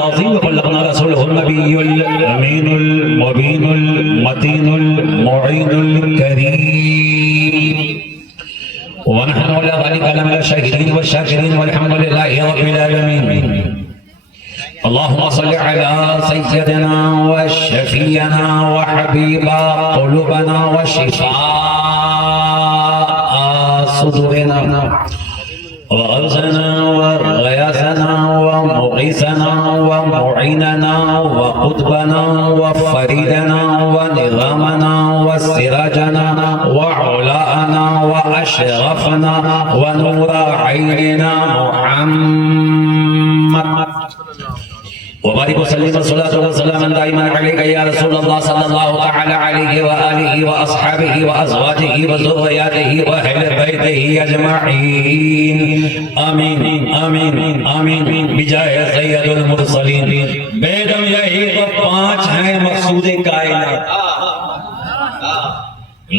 العظيم وبلغنا رسوله النبي الأمين المبين المتين المعين الكريم ونحن على ذلك لمن الشاهدين والشاكرين والحمد لله رب العالمين. اللهم صل على سيدنا وشفينا وحبيب قلوبنا وشفاء صدورنا وغوثنا وغياثنا ومغيثنا ومعيننا وقطبنا وفريدنا ونظامنا وسراجنا وعلاءنا وأشرفنا ونور عيننا محمد وبارك وسلم الصلاة والسلام دائما عليك يا رسول الله صلى الله تعالى عليه وآله وأصحابه وأزواجه وذرياته وأهل بيته أجمعين آمين آمين آمين بجاه سید المرسلین. بیگم یہی تو 5 ہیں مقصود کائنات.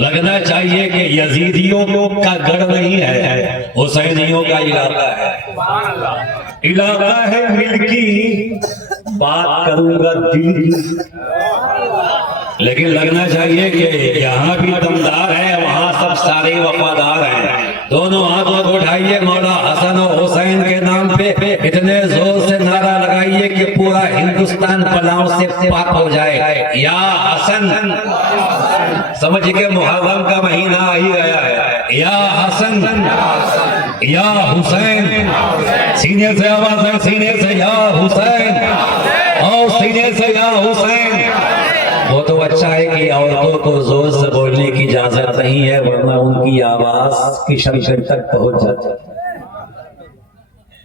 لگنا چاہیے کہ یزیدیوں کا گڑھ نہیں ہے، حسینیوں کا علاقہ ہے. علاقہ ہے ملکی، بات کروں گا دل، لیکن لگنا چاہیے کہ یہاں بھی دمدار ہے، وہاں سب سارے وفادار ہیں. دونوں ہاتھوں کو اٹھائیے، مولا حسن و حسین کے نام پہ اتنے زور سے نعرہ لگائیے کہ پورا ہندوستان بلاؤں سے پاک ہو جائے. یا حسن، سمجھ کے محرم کا مہینہ آ ہی گیا ہے. یا حسن، یا حسین، سینے سے آواز ہے، سینے سے یا حسین، اور سینے سے یا حسین. وہ تو اچھا ہے کہ عورتوں کو زور سے بولنے کی اجازت نہیں ہے، ورنہ ان کی آواز کی شمشیر تک پہنچ جاتی ہے.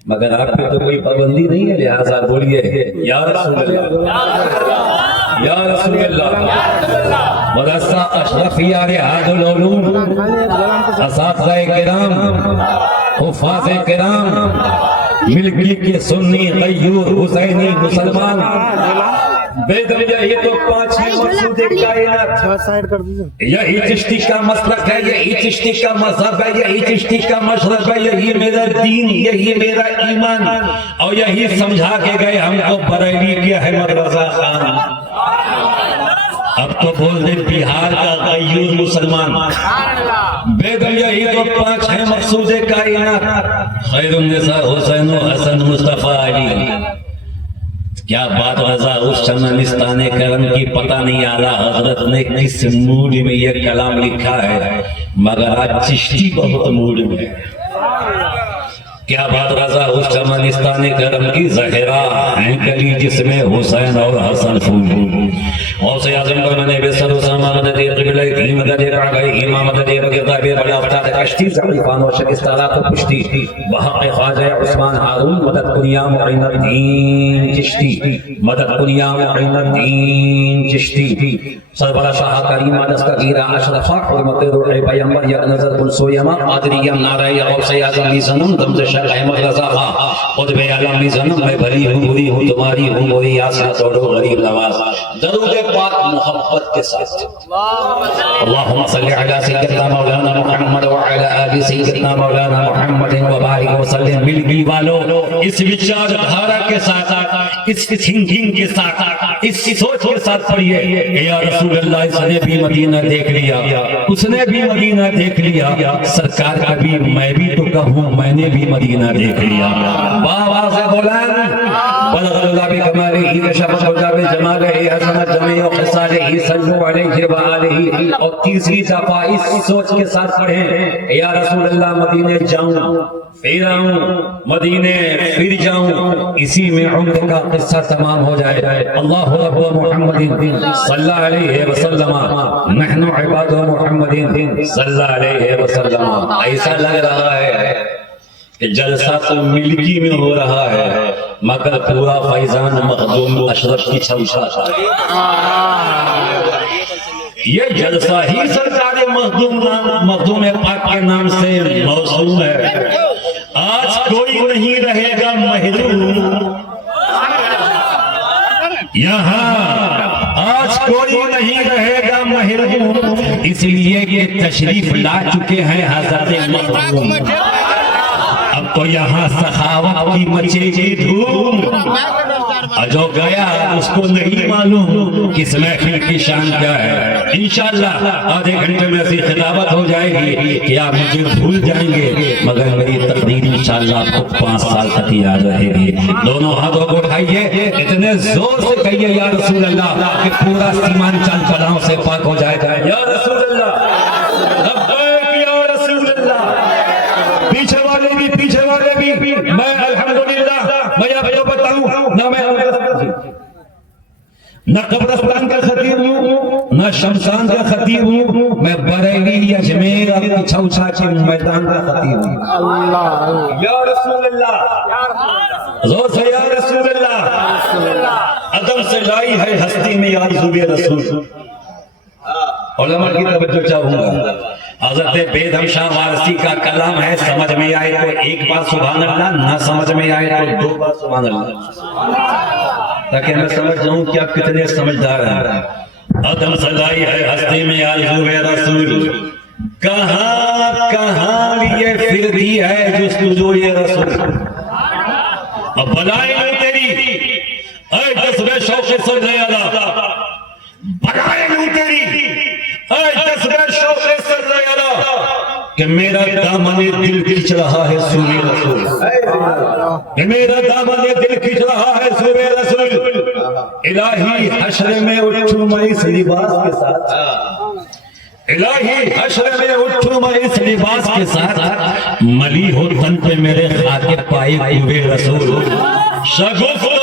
مگر آپ پہ تو کوئی پابندی نہیں ہے، لہذا بولیے یا رسول اللہ، یا رسول اللہ. مدرسہ اشرفیہ رہاد العلوم، اساتذہ کرام، حفاظ کرام، ملکی کے سنی غیور حسینی مسلمان، بیدم یہی تو 5 ہیں مقصود کائنات. یہی چشتی کا مسلک ہے، یہی چشتی کا مذہب ہے، یہی چشتی کا مشرب ہے، یہی میرا دین، یہی میرا ایمان. اور یہی سمجھا کے گئے ہم کو بریلی کے احمد رضا خان. اب تو بول دے بہار کا غیور مسلمان. بیگم یہی تو 5 ہیں مقصود کائنات. خیر النساء حسین و حسن مصطفیٰ علی. کیا بات رضا اس چمنستان کرم کی پتہ نہیں اعلیٰ حضرت نے کس موڈ میں یہ کلام لکھا ہے، مگر آج چشتی بہت موڈ میں ہے. کیا بات رضا اس چمنستان کرم کی زہرا ہیں کلی جس میں حسین اور حسن پھول. غوث اعظم پر میں نے بے سر و سامان مدد قبلہ کی مدد کعبہ امام مدد بغداد بڑا افتاد کشتی ضعیفان و شکستارات و پشتی بحق خواجہ عثمان ہارون مدد کنیا معین الدین چشتی مدد کنیا معین الدین چشتی سربراہ شاہ کریمہ دستگیرہ اشرفہ حرمت روح پیمبر یک نظر کل سویمہ قادریم نعرہ غوث اعظم لی زنم دمز شیخ احمد رضا خان قطب عالم لی زنم میں بھری ہوں بری ہوں تمہاری ہوں وہی آسنا توڑو غریب نواز. درود پاک محبت کے ساتھ. اللہم صلی علی سیدنا مولانا محمد وعلی آل سیدنا مولانا محمد وبارک وسلم. ملگی والو اس وچار دھارا کے ساتھ، اس تھنکنگ کے ساتھ، اس سوچ کے ساتھ پڑھئے یا رسول اللہ اس نے بھی مدینہ دیکھ لیا، اس نے بھی مدینہ دیکھ لیا، سرکار کا بھی میں بھی تو کہوں میں نے بھی مدینہ دیکھ لیا. بابا سے بولن بلغ اللہ بکمالہ کشف الہدی بجمالہ حسنت جمیع خصالہ صلو علیہ وآلہ. اور تیسری دفعہ اس سوچ کے ساتھ پڑھیں یا رسول اللہ مدینے جاؤں پھر آؤں، مدینے پھر جاؤں، اسی میں عمر کا قصہ تمام ہو جائے. اللہ رب محمد صلی اللہ علیہ وسلم نحن عباد محمد صلی اللہ علیہ وسلم. ایسا لگ رہا ہے کہ جلسہ تو ملکی میں ہو رہا ہے مگر پورا فیضان مخدوم اشرف کی چھوشا. یہ جلسہ ہی سرکار مخدوم پاک کے نام سے موسوم ہے. آج کوئی نہیں رہے گا محروم یہاں، آج کوئی نہیں رہے گا محروم، اس لیے کہ تشریف لا چکے ہیں حضرت مخدوم. اب تو یہاں سخاوت کی مچے گی دھوم. جو گیا اس کو نہیں معلوم کس محفل کی شان کیا ہے. انشاءاللہ آدھے گھنٹے میں ایسی خطابت ہو جائے گی کہ آپ مجھے بھول جائیں گے، مگر میری تقدیر انشاءاللہ آپ کو 5 سال تک یاد رہے گی. دونوں ہاتھوں کو اٹھائیے، اتنے زور سے کہیے یا رسول اللہ کہ پورا سیمان چل چلاؤں سے پاک ہو جائے گا. یا رسول اللہ، لبیک یا رسول اللہ. پیچھے والے بھی میں الحمدللہ میں آپ کو بتاؤں نہ میں نہ قبرستان کا خطیب ہوں نہ شمشان کا خطیب ہوں، میں بریلی اجمیر اور چھوچا کے میدان کا خطیب ہوں. یا رسول اللہ، زور سے یا رسول اللہ. عدم سے لائی ہے ہستی میں یا رسول. علماء کی توجہ چاہوں گا. حضرت بیدم شاہ وارسی کا کلام ہے، سمجھ میں آئے تو ایک بار سبحان اللہ، نہ سمجھ میں آئے تو 2 بار سبحان اللہ، تاکہ میں سمجھ جاؤں کہ آپ کتنے سمجھدار ہیں. عدم سے لائی ہے ہستی میں یا رسول، کہاں کہاں لیے پھرتی ہے جستجو یہ رسول. اب بلائے لوں تیری اے جذبے شوق سرے اللہ، بلائے لوں تیری اے جذبے شوق سرے اللہ، کہ میرا دامن دل کھچ رہا ہے سوئے رسول. کہ میرا دامن دل کھچ رہا ہے سوئے رسول. الہی حشر میں اٹھوں میں اس لباس کے ساتھ، الہی حشر میں اٹھوں میں اس لباس کے ساتھ، ملی ہو تن پہ میرے خاک پائے ہوئے رسول. شگفتہ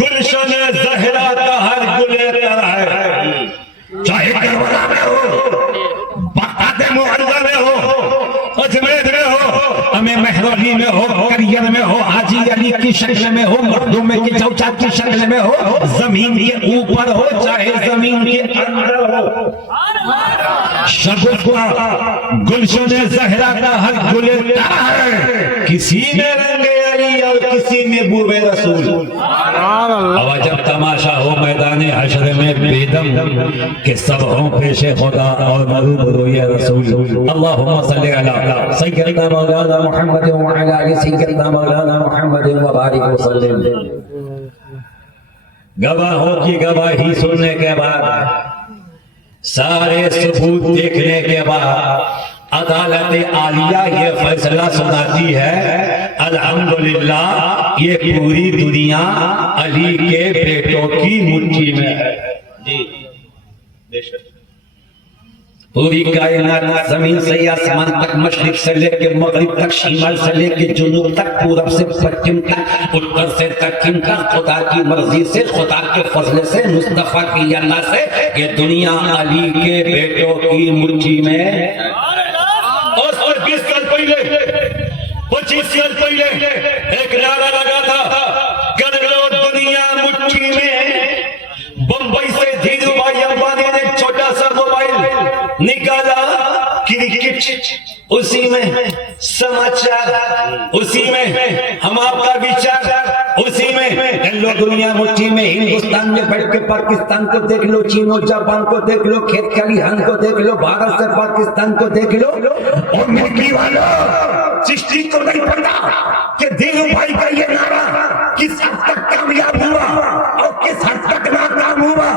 گلشن زہرا کا ہر گلے تر ہے، چاہے کربلا میں ہو، بغداد معظہ میں ہو، اجمیر میں ہو، ہمیں مہرولی میں ہو، کریر میں ہو، حاجی علی کی شکل میں ہو، مردومے کی چوچا کی شکل میں ہو، زمین کے اوپر ہو چاہے زمین کے اندر ہو. شگفتہ گلشن زہرا کا ہر گلے تر ہے، کسی میں رنگ علی اور کسی میں بو رسول. اب جب تماشا ہو میدان حشر میں بیدم کہ سب ہوں پیش خدا اور مرو یا رسول. اللہم صلی علی سیدنا مولانا محمد وعلی آل سیدنا مولانا محمد وبارک وسلم. گواہوں کی گواہی سننے کے بعد، سارے ثبوت دیکھنے کے بعد، عدالت عالیہ یہ فیصلہ سناتی ہے الحمدللہ یہ پوری دنیا علی کے بیٹوں کی مٹھی میں ہے. جی بے شک پوری کائنات زمین سے آسمان تک، مشرق سے لے کے مغرب تک، شمال سے لے کے جنوب تک، پورب سے پچھم تک، اتر سے دکن تک، خدا کی مرضی سے، خدا کے فضل سے، مصطفیٰ کی اللہ سے یہ دنیا علی کے بیٹوں کی مٹھی میں. اور 20 سال پہلے 25 سال پہلے ایک نعرہ لگا تھا، کر لو دنیا مٹھی میں. بمبئی سے دھیرو بھائی امبانی نے ایک چھوٹا سا موبائل نکالا، کرکٹ اسی میں، سماچار اسی میں، ہم آپ کا وچار اسی میں. کر لو دنیا مٹھی میں. ہندوستان میں بیٹھ کے پاکستان کو دیکھ لو، چین و جاپان کو دیکھ لو، کھیت کھلیان کو دیکھ لو، بھارت سے پاکستان کو دیکھ لو. اور مٹھی والا چشتی کو نہیں پتا کہ دھیرو بھائی کا یہ نعرہ کس حد تک کامیاب ہوا اور کس حد تک ناکام ہوا.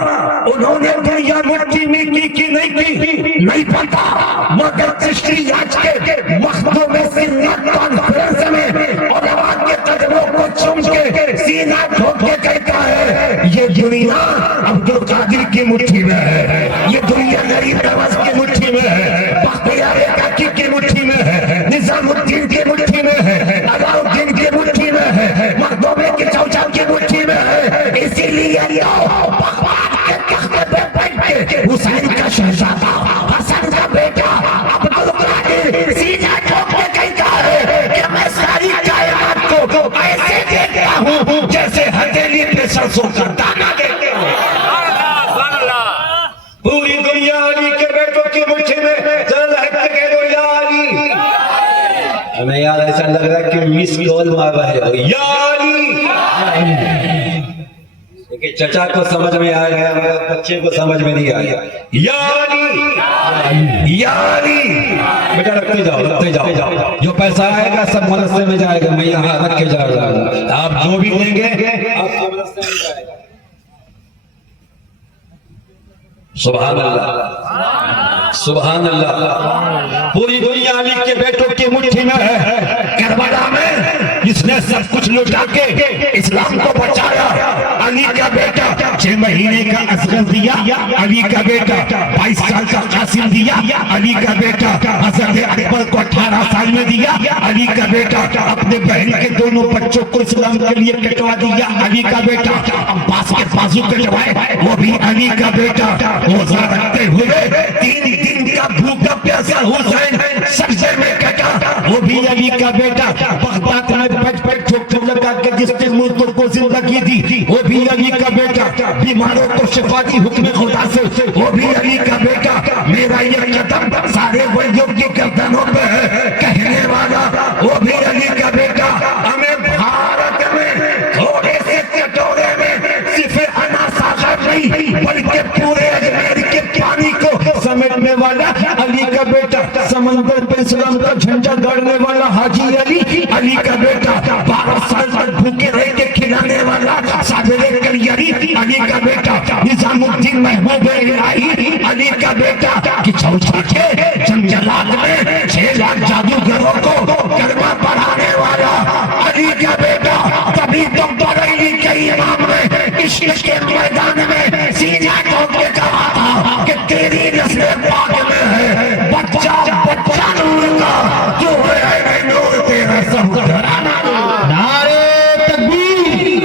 انہوں نے دنیا مٹھی میں کی نہیں پتا، مگر چشتی آج کے مخدوم میں سنت کانفرنس میں علماء کے تجربوں کو چم کے سینہ ٹھوک کے کہتا ہے یہ دنیا عبدالقادر کی مٹھی میں ہے، یہ دنیا غریب نواز کی مٹھی میں ہے، بختیار کاکی کی مٹھی میں ہے، نظام الدین کی مٹھی میں ہے، علاء الدین کی مٹھی میں ہے، مخدومے کی چوچا کی مٹھی میں ہے. اسی لیے بغداد کے تخت پہ بیٹھ کے حسین کا شہزادہ حسن کا بیٹا عبدالقادر سینہ ٹھوک کے کہتا ہے کہ میں ساری کائنات کو ایسے دیکھتا ہوں جیسے ہتھیلی پہ سرسوں کا دانہ دیکھتے ہوں. پوری دنیا علی کے بیٹوں کی مٹھی میں. چل ہٹ کے کہہ دو یا علی. ہمیں یار ایسا لگ رہا ہے کہ مس کال مار رہے ہو. یا علی لیکن چچا کو سمجھ میں آ گیا مگر بچے کو سمجھ میں نہیں آیا. یعنی بیٹا رکھتے جاؤ, جو پیسہ آئے گا سب مدرسے میں جائے گا, میں یہاں رکھ کے جا رہا ہوں, آپ جو بھی دیں گے آپ کو مدرسے میں جائے گا. سبحان اللہ, سبحان اللہ. پوری دنیا علی کے بیٹوں کی مٹھی میں ہے. کربلا میں جس نے سب کچھ لٹا کے اسلام کو بچایا, علی کا بیٹا 6 مہینے کا اصغر دیا, علی کا بیٹا 22 سال کا قاسم دیا, علی کا بیٹا حضرت اکبر کو 18 سال میں دیا, علی کا بیٹا اپنے بہن کے دونوں بچوں کو اسلام کے لیے کٹوا دیا, علی کا بیٹا عباس کے بازو کٹوائے وہ بھی علی کا بیٹا, روزہ رکھتے ہوئے 3 دن کا بھوکا پیاسا حسین سجدے میں کٹا وہ بھی علی کا بیٹا, بغداد میں پٹ ٹھوکر لگا کے جس نے مردوں کو زندگی دی وہ بھی علی کا بیٹا, بیماروں کو شفا دی حکم خدا سے وہ بھی علی کا بیٹا, میرا یہ قدم سارے ولیوں کی گردنوں پہ ہے کہنے والا وہ بھی علی کا بیٹا. ہمیں بھارت میں تھوڑے سے کٹورے میں صرف انا ساغر نہیں بلکہ پورے اجمیر کے پانی کو سمیٹنے والا علی کا بیٹا, سمندر پہ اسلام کا جھنڈا گاڑنے والا حاجی علی کا بیٹا, 12 سال تک بھوکے رہ کے کھلانے والا صابر کلیری علی کا بیٹا, نظام الدین محبوب الہی علی کا بیٹا, کہ چھوچا کے جنگلات میں 6 لاکھ جادوگروں کو کلمہ پڑھانے والا علی کا بیٹا. تبھی تو بریلی کے امام نے عشق کے میدان میں سینہ ٹھوک کے کہا تھا کہ تیری نسل پاک میں ہے بچہ نور کا, جو ہے نور تیرا سب گھرانا. نعرے تکبیر,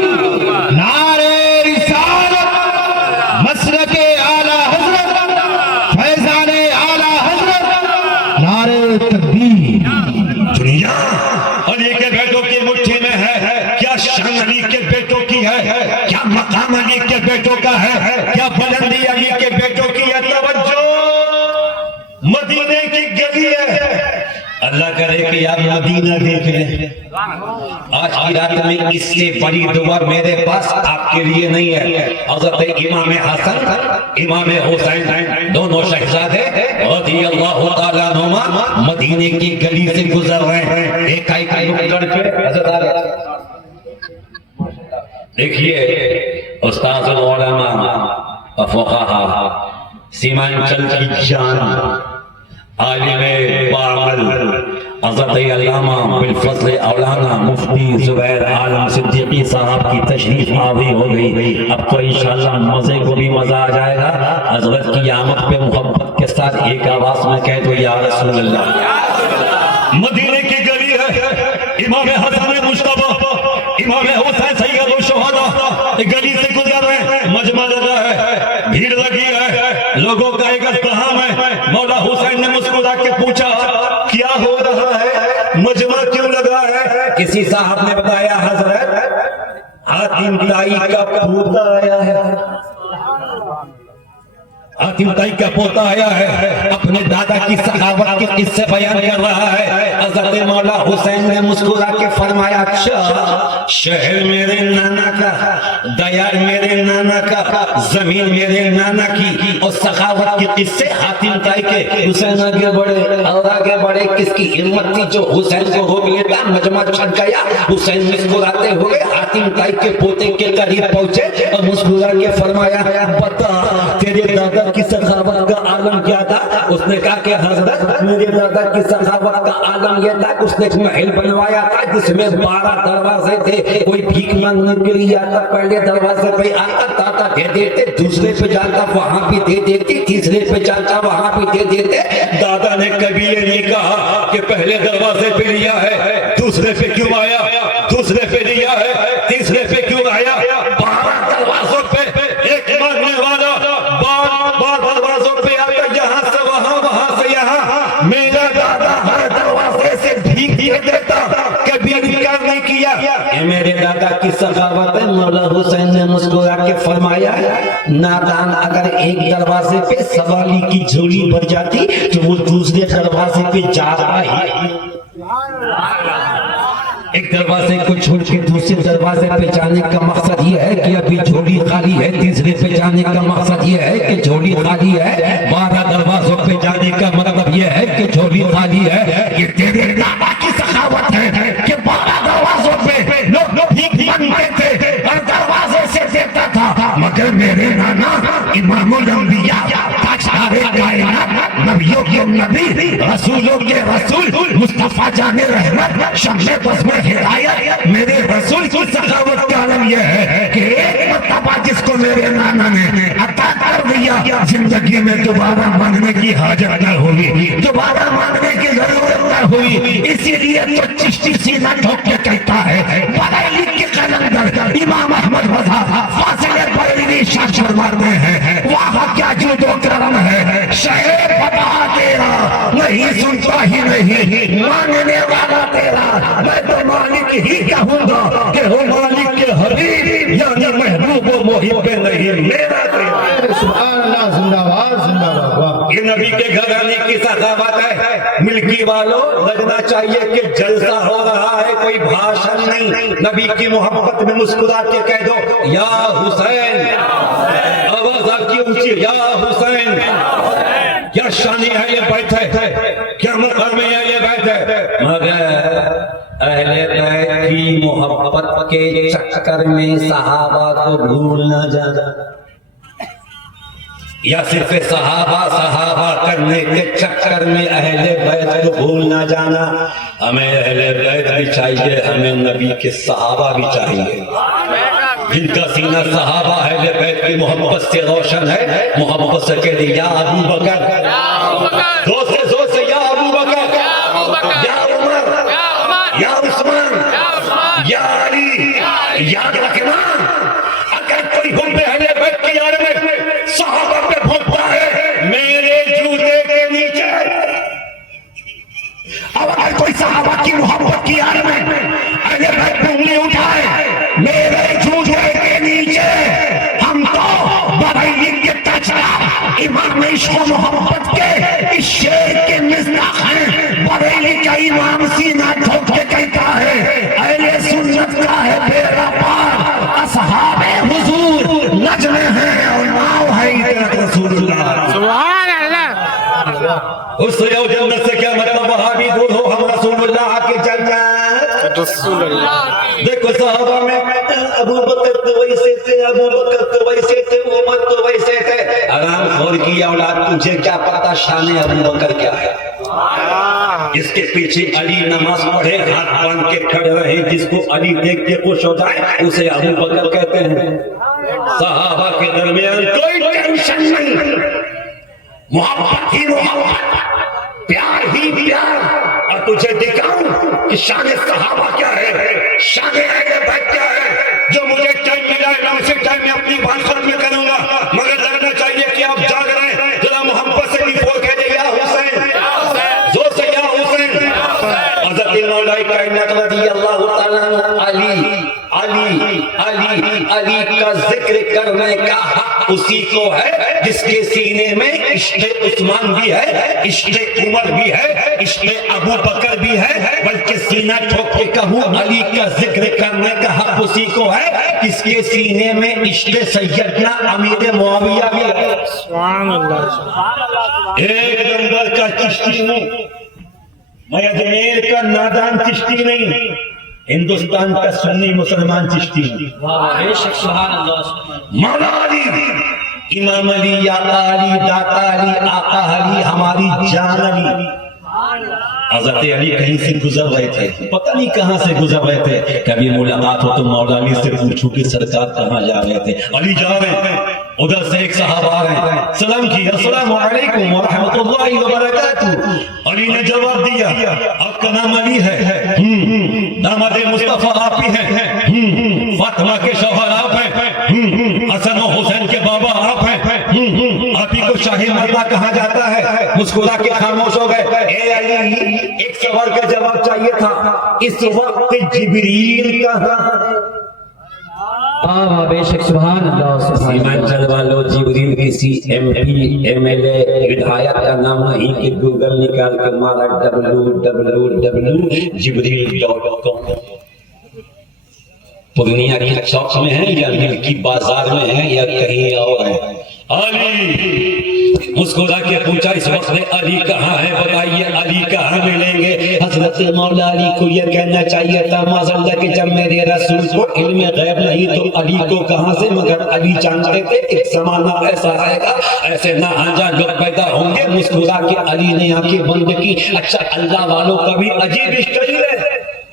نعرے رسالت, مسلک اعلیٰ حضرت, فیضان اعلیٰ حضرت, نعرے تکبیر. دنیا علی کے بیٹوں کی مٹھی میں ہے, کیا شان علی کے بیٹوں کی ہے, کیا مقام علی کے بیٹوں کا ہے, کیا بلندی علی کے بیٹوں کی ہے. توجہ, مدینے کی گلی ہے. اللہ کرے کہ آپ مدینہ دیکھ لیں. آج کی رات میں اس سے بڑی دعا میرے پاس آپ کے لیے نہیں ہے. حضرت امام حسن امام حسین دونوں شہزادے رضی اللہ تعالیٰ عنہما مدینے کی گلی سے گزر رہے ہیں. ایک نکڑ پہ حضرت آ گئے. دیکھیے استاذ العلماء فقہا سیمانچل کی جان عالم بعمل حضرت علامہ بالفضل اولانا مفتی زبیر عالم صدیقی صاحب کی تشریف آوری ہو گئی. اب تو انشاءاللہ مزے کو بھی مزہ آ جائے گا. حضرت کی آمد پہ محبت کے ساتھ ایک آواز میں کہہ دو یا رسول اللہ. مدینے کی گلی ہے, امام حسن مجتبی امام حسین سید الشہداء گلی سے گزر رہے ہیں. مجمع لگا ہے, بھیڑ لگی ہے, لوگوں کا ایک ازدحام ہے. مولا حسین نے مسکرا کے پوچھا کیا ہو رہا ہے, مجمع کیوں لگا ہے. کسی صاحب نے بتایا حضرت حاتم طائی کا پوتا آیا ہے, حاتم طائی کا پوتا آیا ہے, اپنے دادا کی سخاوت کے قصے بیان کر رہا ہے. حضرت مولا حسین نے مسکرا کے فرمایا اچھا شہر میرے نانا کا, دیار میرے نانا کا, زمین میرے نانا کی, اور سخاوت کے قصے حاتم طائی کے. حسین آگے بڑھے اور آگے بڑھے, کس کی ہمت تھی جو حسین کو روک لیتا. مجمع چھٹ گیا. حسین مسکراتے ہوئے حاتم طائی کے پوتے کے قریب پہنچے اور مسکرا کے فرمایا بتا تیرے دادا کی سخاوت کا عالم کیا تھا. اس نے کہا کہ حضرت میرے دادا کی سخاوت کا عالم یہ تھا کہ اس نے ایک محل بنوایا تھا جس میں 12 دروازے تھے. کوئی بھیک مانگنے کے لیے آتا, پہلے دروازے پہ آتا, دادا دے دیتے, دوسرے پہ جاتا وہاں بھی دے دیتی, تیسرے پہ جاتا وہاں بھی دے دیتے. دادا نے کبھی یہ نہیں کہا کہ پہلے دروازے پہ لیا ہے, دوسرے پہ کیوں آیا, دوسرے پہ لیا ہے, تیسرے پہ کیوں آیا. 12 دروازوں پہ ایک مانگنے والا بار دروازوں پہ آتا, یہاں سے وہاں, وہاں سے یہاں. میرا دادا ہر دروازے سے بھیک دے دیتا, کبھی انکار نہیں کیا. یہ میرے دادا کی سخاوت ہے. مولا حسین نے مسکرا کے فرمایا نادان اگر ایک دروازے پہ سوالی کی جھولی بھر جاتی تو وہ دوسرے دروازے پہ جا رہا ہی. ایک دروازے کو چھوڑ کے دوسرے دروازے پہ جانے کا مقصد یہ ہے کہ ابھی جھولی خالی ہے، تیسرے پہ جانے کا مقصد یہ ہے کہ جھولی خالی ہے، 12 دروازوں پہ جانے کا مطلب یہ ہے کہ جھولی خالی ہے۔ یہ تیرے نانا کی سخاوت ہے کہ 12 دروازوں پہ لوگ بھیک مانگتے تھے اور دروازے سے دیتا تھا، مگر میرے نانا امام الانبیاء، تاجدار کائنات، نبیوں کے نبی، رسولوں کے رسول، مصطفیٰ جان رحمت، شمع بزم ہدایت، میرے رسول کی سخاوت کا عالم یہ ہے کہ ایک مرتبہ جس کو میرے نانا نے عطا کر دیا، زندگی میں دوبارہ مانگنے کی حاجت نہ ہوئی، دوبارہ مانگنے کی ضرورت نہ ہوئی۔ اسی لیے تو چشتی سینہ ٹھوک کے کہتا ہے، بریلی کے قلندر امام احمد رضا فاضل بریلوی شاہ فرماتے ہیں، واہ کیا جود و کرم ہے، شہ بتا تیرا نہیں سنتا ہی نہیں، مانگنے والا تیرا میں تو مالک ہی کہوں گا کہ ہو مالک کے حبیب، یعنی محبوب و محب نہیں میرا تیرا۔ سبحان اللہ، زندہ باد زندہ باد، واہ۔ یہ نبی کے گھر آنے کی سخاوت ہے۔ ملکی والوں لگنا چاہیے کہ جلسہ ہو رہا ہے، کوئی بھاشن نہیں، نبی کی محبت میں مسکرا کے کہہ دو یا حسین، آواز آپ کی اونچی، یا حسین۔ کیا شان اہل بیت ہے، کیا مقام اہل بیت ہے، مگر اہل بیت کی محبت کے چکر میں صحابہ کو بھول نہ جانا، یا صرف صحابہ کرنے کے چکر میں اہل بیت کو بھول نہ جانا۔ ہمیں اہل بیت بھی چاہیے، ہمیں نبی کے صحابہ بھی چاہیے، جن کا سینہ صحابہ اہل بیت کی محبت سے روشن ہے، محبت سے کہہ دے یا ابو بکر، زور سے یا ابو بکر، یا عمر، یا عثمان، یا علی۔ یاد رکھنا اگر کوئی حب اہل بیت کی یاد میں صحابہ پہ بھونکتا ہے، میرے جوتے کے نیچے، اور اگر کوئی صحابہ کی محبت کی یاد میں اہل بیت پہ انگلی اٹھائے، میرے جوتے کے نیچے، ہم تو بریلی کے تاجدار امام عشق و محبت کے اس شیر کے مصداق ہیں۔ بریلی کا امام سینہ ٹھوک کے کہتا ہے، اہل سنت کا ہے بیڑا پار، اصحاب حضور نجم ہیں اور ناؤ ہے ادرت رسول اللہ۔ سبحان اللہ۔ اس سے یو جنت سے کیا مطلب، وہابی دور ہو ہم رسول اللہ کے جنت رسول اللہ۔ دیکھو صحابہ میں ابو بکر تو ویسے تھے، ابو بکر تو ویسے تھے، عمر تو ویسے تھے۔ حرام خور کی اولاد، تجھے کیا پتا شان ابو بکر کیا ہے؟ جس کے پیچھے علی نماز پڑھے ہاتھ باندھ کے کھڑے رہے، جس کو علی دیکھ کے خوش ہو جائے اسے ابو بکر کہتے ہیں۔ صحابہ کے درمیان کوئی ٹینشن نہیں، محبت ہی محبت، پیار ہی پیار۔ اور تجھے دکھاؤں کہ شان صحابہ کیا ہے، شان اہل بیت کیا ہے۔ جو مجھے ٹائم ملا ہے میں اسی ٹائم میں اپنی بات ختم کروں گا، مگر لگنا چاہیے کہ آپ جاگ رہے ہیں، ذرا محبت سے بھی بول کہہ دے یا حسین، زور سے یا حسین۔ حضرت مولا کائنات رضی اللہ تعالیٰ عنہ علی کا ذکر کرنے کا حق اسی کو ہے جس کے سینے میں عشق عثمان بھی ہے، عشق عمر بھی ہے، عشق ابو بکر بھی ہے، بلکہ سینہ ٹھوک کے کہوں علی کا ذکر کرنے کا حق اسی کو ہے جس کے سینے میں عشق سیدنا امیر معاویہ بھی ہے۔ سبحان اللہ۔ ایک نمبر کا چشتی ہوں میں، اجمیر کا نادان چشتی نہیں، ہندوستان کا سنی مسلمان چشتی ہوں۔ مولا علی، امام علی، آقا علی، داتا علی، آقا علی، ہماری جان علی۔ حضرت علی کہیں سے گزر رہے تھے، پتہ نہیں کہاں سے گزر رہے تھے، کبھی ملاقات ہو تو مولا علی سے پوچھو کہ سرکار کہاں جا رہے تھے، علی جا رہے ہیں، ادھر سے ایک صحابہ آ رہے ہیں، سلام کیا، السلام علیکم ورحمۃ اللہ وبرکاتہ۔ علی نے جواب دیا، آپ کا نام علی ہے، داماد مصطفیٰ آپ ہی ہیں، فاطمہ کے شوہر آپ ہیں، حسن و حسین کے بابا آپ ہیں، آپ ہی کو شاہی مرد کہا جاتا ہے۔ مسکرا کے خاموش ہو گئے۔ اے علی، ایک سوال کا جواب چاہیے تھا، اس وقت جبریل کہاں ہے؟ بے شک سبحان اللہ۔ سیمانچل والوں، جبریل کسی M P M L A ودھایک کا نام نہیں کہ گوگل نکال کے مارا www.jibril.com پورنیہ کی چوک میں ہے یا مل کی بازار میں ہے یا کہیں اور ہے؟ علی مسکرا کے پوچھا اس وقت علی کہاں ہے بتائیے، علی کہاں ملیں گے؟ حضرت مولا علی کو یہ کہنا چاہیے تھا معذاللہ کہ جب میرے رسول کو علم غیب نہیں تو علی کو کہاں سے، مگر علی جانتے تھے ایک زمانہ ایسا آئے گا ایسے نہ آنجا لوگ پیدا ہوں گے۔ مسکرا کے علی نے آنکھیں بند کی۔ اچھا اللہ والوں کا بھی عجیب اسٹائل ہے،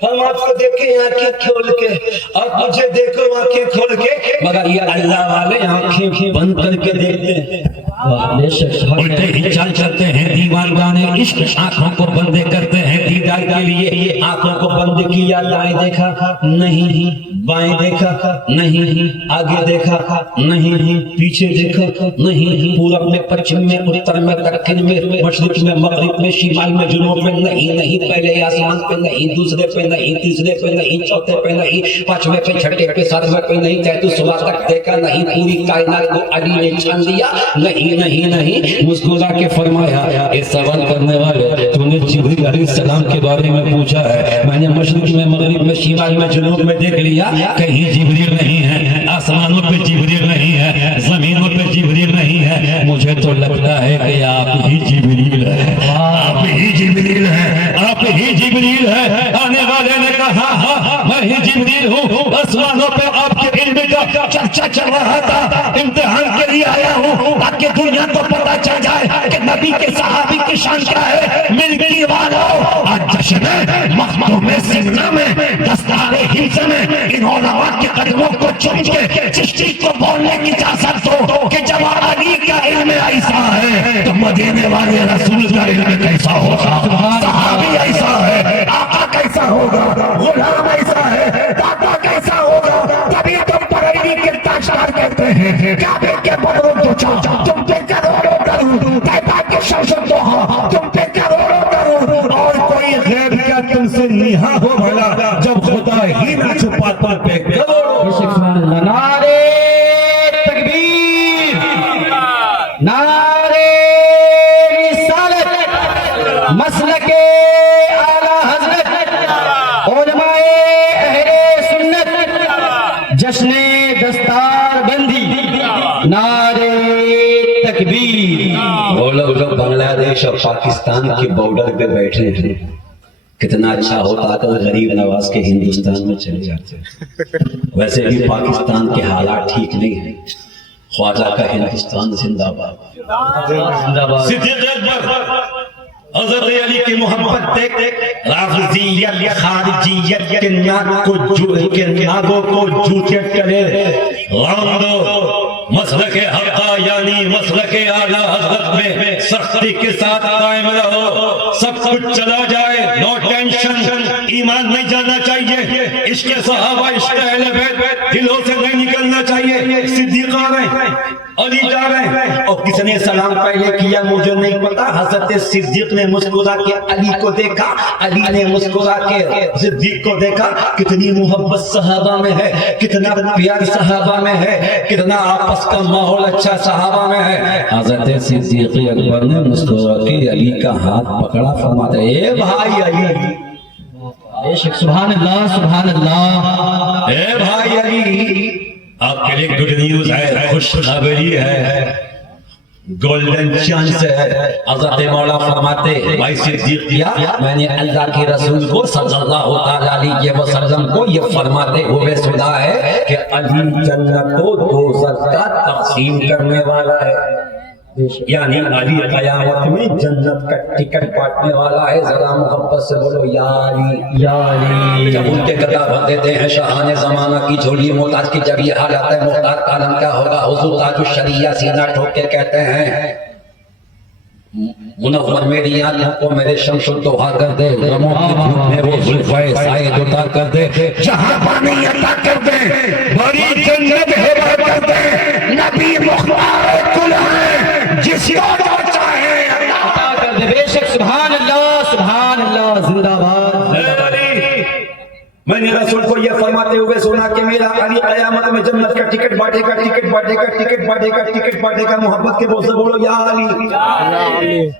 ہم آپ کو دیکھیں آنکھیں کھول کے، آپ مجھے دیکھو آنکھیں کھول کے، مگر یہ اللہ والے آنکھیں بند کر کے دیکھتے ہیں، الٹے ہی چل چلتے ہیں۔ دیوانگانے عشق آنکھوں کو بندے کرتے ہیں دیدار کے لیے، آنکھوں کو بند کیا، دائیں دیکھا نہیں، بائیں دیکھا نہیں، آگے دیکھا نہیں، پیچھے دیکھا نہیں، پورب میں پچھم میں اتر میں دکن میں مشرق میں مغرب میں شمال میں جنوب میں نہیں، پہلے آسمان پہ نہیں، دوسرے پہ نہیں، تیسرے پہ نہیں، چوتھے پہ نہیں، پانچویں پہ چھٹے پہ ساتویں پہ نہیں، تینتیس صبح تک دیکھا نہیں، پوری کائنات کو علی نے چھان دیا نہیں۔ مسکرا کے فرمایا اے سوال کرنے والے، تو نے جبریل علیہ السلام کے بارے میں پوچھا ہے، میں نے مشرق میں مغرب میں شمال میں جنوب میں دیکھ لیا، کہیں جبریل نہیں ہے، آسمانوں پہ جبریل نہیں ہے، زمینوں پہ جبریل نہیں ہے، مجھے تو لگتا ہے کہ آپ ہی جبریل ہے، آپ ہی جبریل ہے، آپ ہی جبریل ہے۔ آنے والے نے کہا ہاں میں ہی جبریل ہوں، آسمانوں پہ آپ کے علم کا چرچا چل رہا تھا، امتحان کے لیے آیا ہوں تاکہ دنیا کو پتہ چل جائے کہ نبی کے صحابی کی شان کیا ہے۔ ملکی والوں آج جشن مخدوم سینہ میں دستار حفظ میں ان علماء کے قدموں کو چوم کے چشتی کو بولنے کی اجازت دو کہ جب علی کا علم ایسا ہے تو مدینے والے رسول کا علم کیسا ہوگا، صحابی ایسا ہے آقا کیسا ہوگا، غلام ایسا ہے دادا کیسا ہوگا۔ تبھی تم پریری کے تاجدار کہتے ہیں کعبے کے بدروں تو چاہ تم پہ کروڑوں کروں، طیبہ کے شمس دوہا تم پہ کروڑوں کروں، اور کوئی غیب کیا تم سے نیہا ہو بھلا جب خدا ہی نہ چھپاتا پہ کروڑوں۔ نعرے تکبیر، نعرے رسالت، مسلک اعلیٰ حضرت علماء اہل سنت، جشن دستار بندی، نعرے تکبیر۔ وہ لوگ بنگلہ دیش اور پاکستان کے بارڈر پہ بیٹھے ہیں، کتنا اچھا ہوتا اگر غریب نواز کے ہندوستان میں چلے جاتے۔ ویسے بھی پاکستان کے حالات ٹھیک نہیں ہیں، خواجہ کا ہندوستان زندہ باد، زندہ باد۔ صدیق اکبر حضرت علی کی محبت دیکھ رافضیت خارجیت کے ناگوں کو جوتے کرے غام دو، مسلک حقہ یعنی مسلک اعلیٰ حضرت میں سختی کے ساتھ قائم رہو، سب کچھ چلا جائے، نو ٹینشن، ایمان نہیں جانا چاہیے، عشق صحابہ عشق اہل بیت دلوں سے نہیں نکلنا چاہیے۔ صدیق آ رہے ہیں، علی جا رہے ہیں، اور کس نے سلام پہلے کیا مجھے نہیں پتا، حضرت صدیق نے مسکرا کے علی کو دیکھا، علی نے مسکرا کے صدیق کو دیکھا۔ کتنی محبت صحابہ میں ہے، کتنا پیار صحابہ میں ہے، کتنا آپس کا ماحول اچھا صحابہ میں ہے۔ حضرت صدیق اکبر نے مسکرا کے علی کا ہاتھ پکڑا، فرماتے اے بھائی علی، بے شک سبحان اللہ سبحان اللہ، اے بھائی علی، آپ کے لیے گڈ نیوز ہے، خوشخبری ہے، گولڈن چانس ہے۔ حضرت مولا فرماتے بھائی صدیق کیا، میں نے اللہ کے رسول کو صلی اللہ تعالیٰ علیہ وسلم کو یہ فرماتے ہوئے سنا ہے کہ علی جنت و دوزخ کا تقسیم کرنے والا ہے، یعنی علی قیامت میں جنت کا ٹکٹ بانٹنے والا ہے۔ ذرا محبت سے بولو یا علی یا علی۔ جب ان کے گدا بندھتے ہیں شاہان زمانہ کی جھولی محتاج کی، جب یہ حالت ہے محتاج کا عالم کیا ہوگا؟ حضور تاج الشریعہ سینہ ٹھوک کے کہتے ہیں منور میری آنکھوں کو میرے شمس الدوحا کر دے، غموں کی دھوپ میں وہ زلفائے سائے دوتا کر دے، جہاں پانی عطا کر دے، بڑی جنت ہبا کر دے، نبی مختار کل ہے جس کو جو چاہے عطا کر دے۔ بے شک سبحان اللہ زندہ باد۔ میں نے رسول کو یہ فرماتے ہوئے سنا کہ میرا علی قیامت میں جنت کا ٹکٹ بانٹے گا، ٹکٹ بانٹے گا، ٹکٹ بانٹے گا، ٹکٹ بانٹے گا، محبت کے بول سے بولو یا علی۔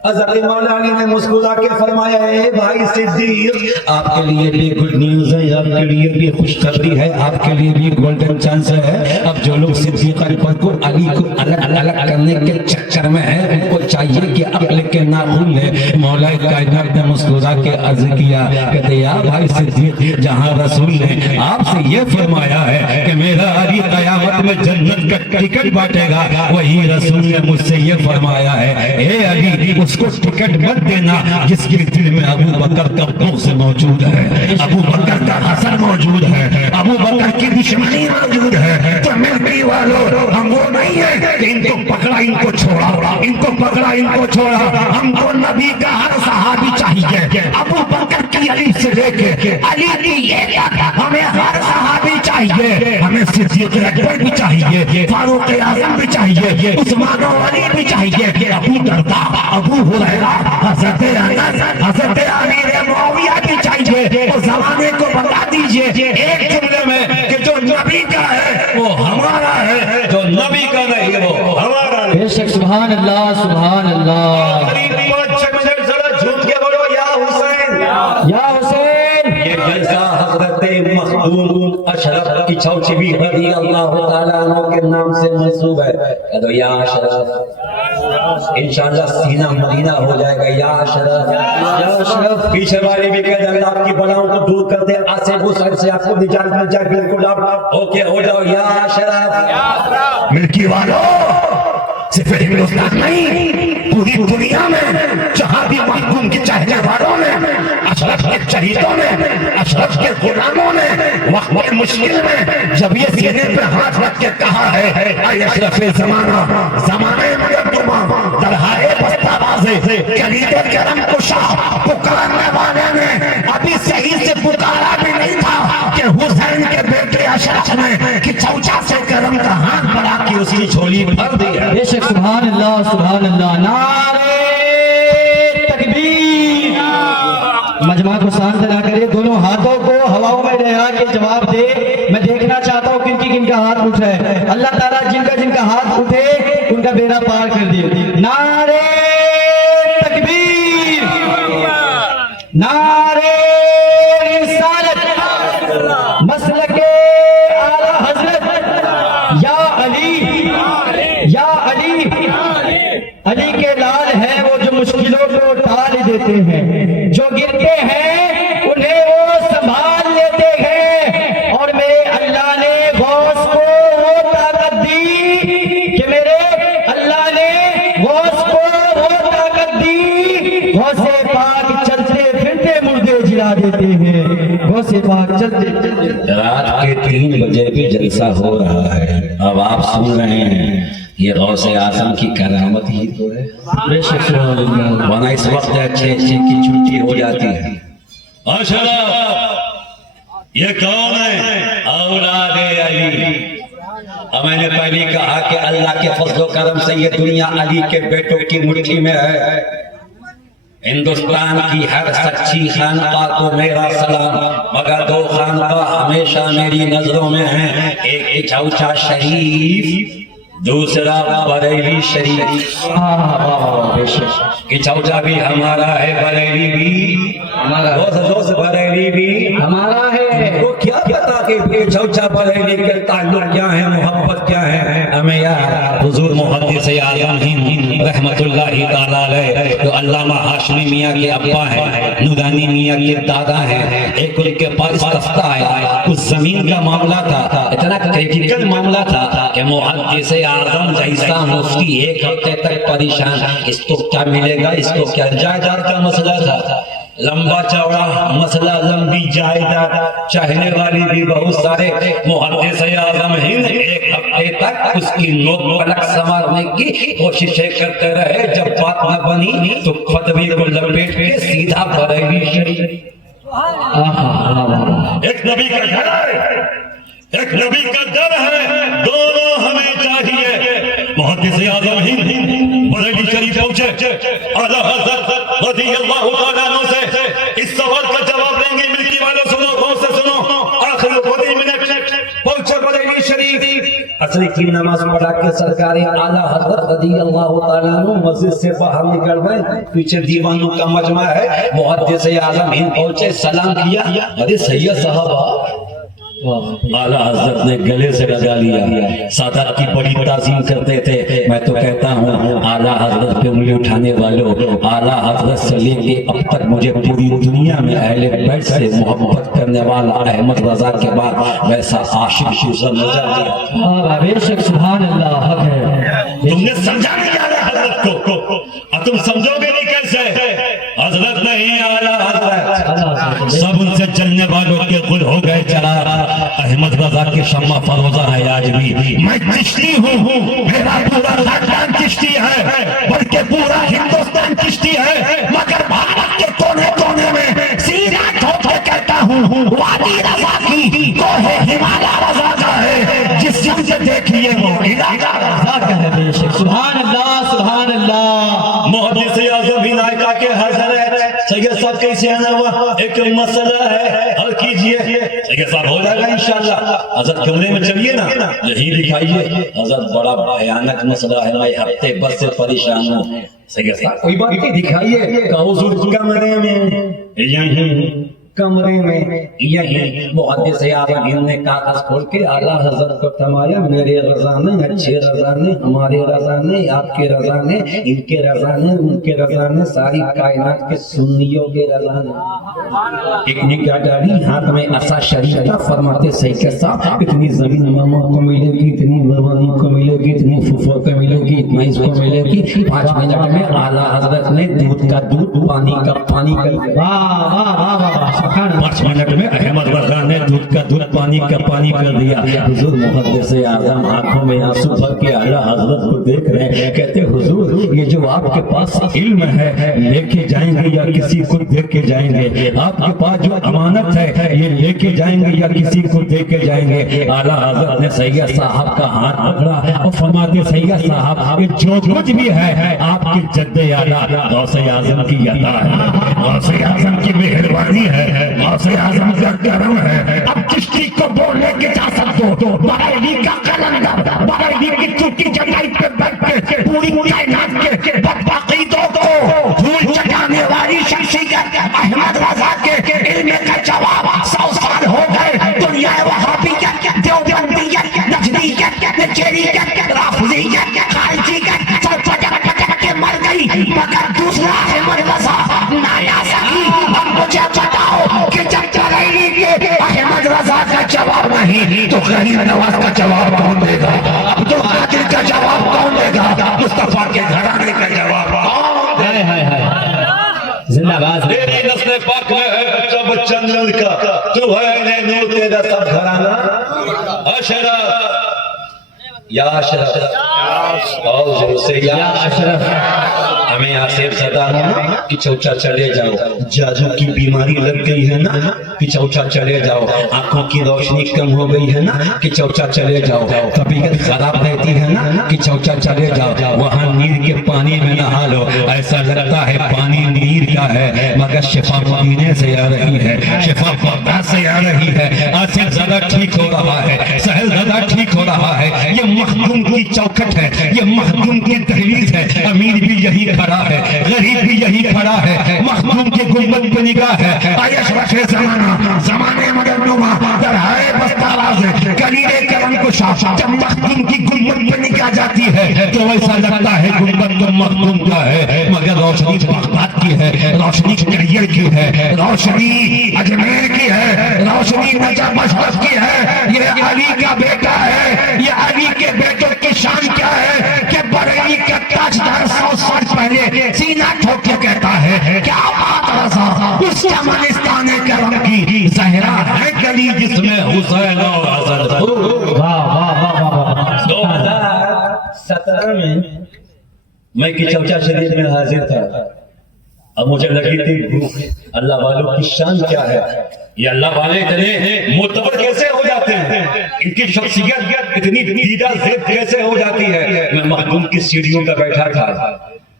حضرت مولا علی نے مسکرا کے فرمایا اے بھائی صدیق، آپ کے لیے بھی گڈ نیوز ہے، آپ کے لیے بھی خوشخبری ہے، آپ کے لیے بھی گولڈن چانس ہے۔ اب جو لوگ صدیق اکبر کو علی کو الگ الگ کرنے کے چکر میں ہیں، ان کو چاہیے کہ عقل کے ناخن لے۔ مولا کائنات نے مسکرا کے عرض کیا، کہتے یا بھائی صدیق، جہاں رسول نے آپ سے یہ فرمایا ہے کہ میرا علی قیامت میں جنت کا ٹکٹ بانٹے گا، وہی رسول نے مجھ سے یہ فرمایا ہے اے علی اس کو ٹکٹ مت دینا جس کے دل میں ابو بکر کا بغض موجود ہے، ابو بکر کا حسد موجود ہے، ابو بکر کی دشمنی موجود ہے۔ تو ملکی والوں، ہم وہ نہیں ہے کہ ان کو پکڑا ان کو چھوڑا، ان کو پکڑا ان کو چھوڑا، ہم کو نبی کا ہر صحابی چاہیے، ابو بکر کی علی سے لے کے علی کی یہ تک ہمیں ہر صحابی چاہیے، ہمیں صدیق اکبر بھی چاہیے، فاروق اعظم بھی چاہیے، عثمان و علی بھی چاہیے، ابو دردا، ابو ہریرہ، حضرت انس، حضرت امیر معاویہ بھی چاہیے۔ تو زمانے کو بتا دیجئے ایک جملے میں کہ جو نبی کا ہے وہ ہمارا ہے، جو نبی کا نہیں وہ ہمارا نہیں۔ بے شک سبحان اللہ سبحان اللہ۔ جھوٹ کے بولو یا حسین، یا حسین۔ یہ جلسہ حضرت مخدوم اشرف کی چوچبی رضی اللہ تعالیٰ عنہ کے نام سے منسوب ہے۔ کہہ دو یا اشرف، انشاءاللہ سینہ مدینہ ہو جائے گا۔ یا اشرف، یا اشرف۔ پیچھے والے بھی کہہ دیں اللہ آپ کی بلاؤں کو دور کر دے، آسے بسر سے آپ کو نجات مل جائے، بالکل آپ اوکے ہو جاؤ۔ یا اشرف، ملکی والوں، صرف ہندوستان نہیں پوری دنیا میں جہاں بھی محکوم کے چاہنے والوں نے، اشرف کے شہیدوں نے، اشرف کے غلاموں نے وقت مشکل میں جب یہ سینے پہ ہاتھ رکھ کے کہا ہے اے اشرف زمانہ، زمانے مقدمہ درہائے بستہ بازے کلید کرم کشا، پکارنے والے نے ابھی صحیح سے پکارا بھی نہیں تھا کہ حسین کے بیٹے اشرف نے کہ چوچا سے کرم کا ہاتھ بڑھا کے اس کی جھولی بھر دی۔ بے شک سبحان اللہ سبحان اللہ۔ نعرہ تکبیر۔ مجمع کو شانت نہ کرے، دونوں ہاتھوں کو ہواؤں میں لہرا کے جواب دے۔ میں دیکھنا چاہتا ہوں کن کا ہاتھ اٹھا ہے۔ اللہ تعالیٰ جن کا ہاتھ اٹھے ان کا بیڑا پار کر دے۔ نعرہ تکبیر، نعرہ رسالت، مسلک اعلیٰ حضرت یا علی، یا علی۔ علی کے لال ہیں وہ جو مشکلوں کو ٹال دیتے ہیں، جو گرتے ہیں انہیں وہ سنبھال لیتے ہیں، اور میرے اللہ نے غوث کو وہ طاقت دی کہ میرے اللہ نے غوث کو وہ طاقت دی، غوث پاک چلتے پھرتے مردے جلا دیتے ہیں، غوث پاک چلتے پھرتے۔ رات کے 3 بجے بھی جلسہ ہو رہا ہے، اب آپ سن رہے ہیں، یہ غوث اعظم کی کرامت ہی تو ہے، بے شک سبحان اللہ۔ ورنہ اس وقت اچھے کی چھٹی ہو جاتی ہے۔ اشرف یہ کون ہے؟ اولاد علی۔ اب میں نے پہلے کہا کہ اللہ کے فضل و کرم سے یہ دنیا علی کے بیٹوں کی مٹھی میں ہے۔ ہندوستان کی ہر سچی خانقاہ کو میرا سلام، مگر 2 خانقاہ ہمیشہ میری نظروں میں ہیں، ایک چوچا شریف، دوسرا بریلی شریف۔ کہ چوچا بھی ہمارا ہے، بریلی بھی ہمارا، دوست بریلی بھی ہمارا ہے۔ وہ کیا پتا کہ چوچا بریلی کے تعلق کیا ہے، محبت کیا ہے؟ ہمیں یار حضور محدث اعظم ہند رحمت اللہ تعالیٰ علیہ جو علامہ ہاشمی میاں کے ابا ہیں، نورانی میاں کے دادا ہیں، ایک ان کے پاس استفتاء آیا، اس زمین کا معاملہ تھا، اتنا کریٹیکل معاملہ تھا کہ محدث اعظم جیسا مفتی 1 ہفتے تک پریشان، اس کو کیا ملے گا، اس کو کیا، جائیداد کا مسئلہ تھا، لمبا چوڑا مسئلہ، لمبی جائیداد چاہنے والی بھی بہت سارے۔ محدث اعظم ہند 1 ہفتے تک اس کی نوک پلک سنوارنے کی کوششیں کرتے رہے، جب بات نہ بنی تو فتوی کو لپیٹ کے سیدھا بریلی شریف۔ ایک نبی کا گھر ہے، ایک نبی کا در ہے، دونوں ہمیں چاہیے۔ محدث اعظم ہند بریلی شریف پہنچے، اعلیٰ حضرت رضی اللہ تعالیٰ عنہ سے اس سوال کا جواب دیں گے۔ ملکی والوں سنو، غور سے سنو، آخری 2 منٹ پہنچے بریلی شریف، عصر کی نماز پڑھا کے سرکار اعلیٰ حضرت رضی اللہ تعالیٰ عنہ مسجد سے باہر نکل گئے. پیچھے دیوانوں کا مجمع ہے. محدث اعظم ہند پہنچے, سلام کیا. ارے سید صاحب, اعلیٰ حضرت نے گلے سے لگا لیا. سادات کی بڑی تعظیم کرتے تھے. میں تو کہتا ہوں اعلیٰ حضرت پہ انگلی اٹھانے والوں, اعلیٰ حضرت سے لے کے اب تک مجھے پوری دنیا میں اہل بیت سے محبت کرنے والا احمد رضا کے بعد ویسا عاشق دوسرا نظر نہیں. بے شک سبحان اللہ, حق ہے. تم نے سمجھا نہیں اعلیٰ حضرت کو, اور تم سمجھو گے نہیں کیسے. حضرت نہیں, اعلیٰ حضرت سب ان سے جلنے والوں کے گل ہو گئے چراغ. احمد رضا کے شمع فروزہ ہے آج بھی. میں چشتی ہوں, میرا پورا خاندان چشتی ہے, بلکہ پورا ہندوستان چشتی ہے, مگر بھارت کے کونے کونے میں سینہ ٹھوک کے کہتا ہوں وادی رضا کی کوہ ہمالیہ رضا کا ہے. جس سے دیکھیے وہ علاقہ رضا کا ہے. بے شک سبحان اللہ, سبحان اللہ. محدث اعظم عنایتا کے حضرت سید صاحب کیسے آنا ہوا, ایک مسئلہ ہے حل کیجئے. سید صاحب ہو جائے گا انشاءاللہ. حضرت کمرے میں چلیے نا, یہی دکھائیے. حضرت بڑا بھیانک مسئلہ ہے, میں ہفتے بس سے پریشان ہوں. سید صاحب کوئی بات نہیں, دکھائیے. کہ حضور کمرے میں, یہی کمرے میں, یہی. محدث اعظم نے کاغذ کھول کے اعلیٰ حضرت کو تھمایا. میرے رضا نے, اچھے رضا نے, ہمارے رضا نے, آپ کے رضا نے, ان کے رضا نے, ان کے رضا نے, ساری کائنات کے سنیوں کے رضا نے. ایک نگاہ ڈالی, ہاتھ میں عصا شریفہ. فرماتے سید صاحب اتنی زمین ماما کو ملے گی, اتنی مامانی کو ملے گی, اتنی پھوپھو کو ملے گی, اتنا اس کو ملے گی. 5 منٹ میں اعلیٰ حضرت نے دودھ کا دودھ, پانی کا پانی کر دیا. 5 منٹ میں احمد رضا نے دودھ کا دودھ, پانی کا پانی کر دیا. حضور محدث اعظم آنکھوں میں آنسو بھر کے اعلیٰ حضرت کو دیکھ رہے ہیں. کہتے حضور یہ جو آپ کے پاس علم ہے لے کے جائیں گے یا کسی کو دے کے جائیں گے؟ آپ کے پاس جو امانت ہے یہ لے کے جائیں گے یا کسی کو دے کے جائیں گے؟ اعلیٰ حضرت نے سید صاحب کا ہاتھ پکڑا اور فرماتے سید صاحب یہ جو کچھ بھی ہے آپ کے جد اعلیٰ غوث اعظم کی عطا ہے, غوث اعظم کی مہربانی ہے, غوث اعظم کا کرم ہے. اب چشتی کو بولنے کے اجازت دو. بریلی کا قلندر بریلی کی ٹوٹی چٹائی پہ بیٹھ کے پوری کائنات کے بدعقیدوں کو دھول چٹانے والی شخصیت احمد رضا کے علم کا جواب 100 سال ہو گئے. دنیا وہابیت, دیوبندیت, نجدیت, نچیریت, رافضیت, خارجیت سب پٹک کے مر گئی, مگر دوسرا احمد رضا نہ آ سکی. اب مجھے بتاؤ کہ جب بریلی کے احمد رضا کا جواب نہیں تو غریب نواز کا جواب کون دے گا؟ عبد القادر کا جواب کون دے گا؟ مصطفیٰ کے گھرانے کا جواب کون دے گا؟ زندہ باد. میری نسل پاک میں ہے بچہ بچہ نور کا, تو ہے نور تیرا سب گھرانا. اشرف یا اشرف, اور سے یا اشرف, ہمیں آصف صدا ہونا کہ چوچا چلے جاؤ. جادو کی بیماری لگ گئی ہے نا کہ چوچا چلے جاؤ. آنکھوں کی روشنی کم ہو گئی ہے نا کہ چوچا چلے جاؤ. طبیعت خراب رہتی ہے نا کہ چوچا چلے جاؤ. وہاں نیل کے پانی میں نہا لو, ایسا لگتا ہے پانی نیل کا ہے مگر شفا مدینے سے آ رہی ہے, شفا بغداد سے آ رہی ہے. آصف زیادہ ٹھیک ہو رہا ہے, سہل زیادہ ٹھیک ہو رہا ہے. یہ مخدوم کی چوکھٹ ہے, یہ مخدوم کی دہلیز ہے. امیر بھی یہی کھڑا ہے, غریب بھی یہی کھڑا ہے. مخدوم کے گنبد پہ نگاہ ہے. آیش رکھے زمانہ زمانے مگر نما در ہے بستاراز کلیلے کرم کو شاہ. جب مخدوم کی گنبد پہ نگاہ جاتی ہے تو ایسا لگتا ہے گنبد تو مخدوم کا ہے مگر روشنی بغداد کی ہے, روشنی کریئر کی ہے, روشنی اجمیر کی ہے, روشنی نجف مشرف کی ہے. یہ علی کا بیٹا ہے. یہ علی کے بیٹوں کی شان کیا ہے کہ بریلی کا تاجدار 100 سال پہلے سینہ ٹھوک کے کہتا ہے کیا بات رضا اس چمنستان کرم کی زہرا ہے گلی جس میں حسین اور حسن. 2017 میں میں کی چوچا شریف میں حاضر تھا. اب مجھے لگی تھی بھوک. اللہ والوں کی شان کیا ہے, یہ اللہ والے اتنے معتبر کیسے ہو جاتے ہیں, ان کی شخصیت اتنی دیدہ زیب کیسے ہو جاتی ہے. میں مخدوم کی سیڑھیوں پر بیٹھا تھا,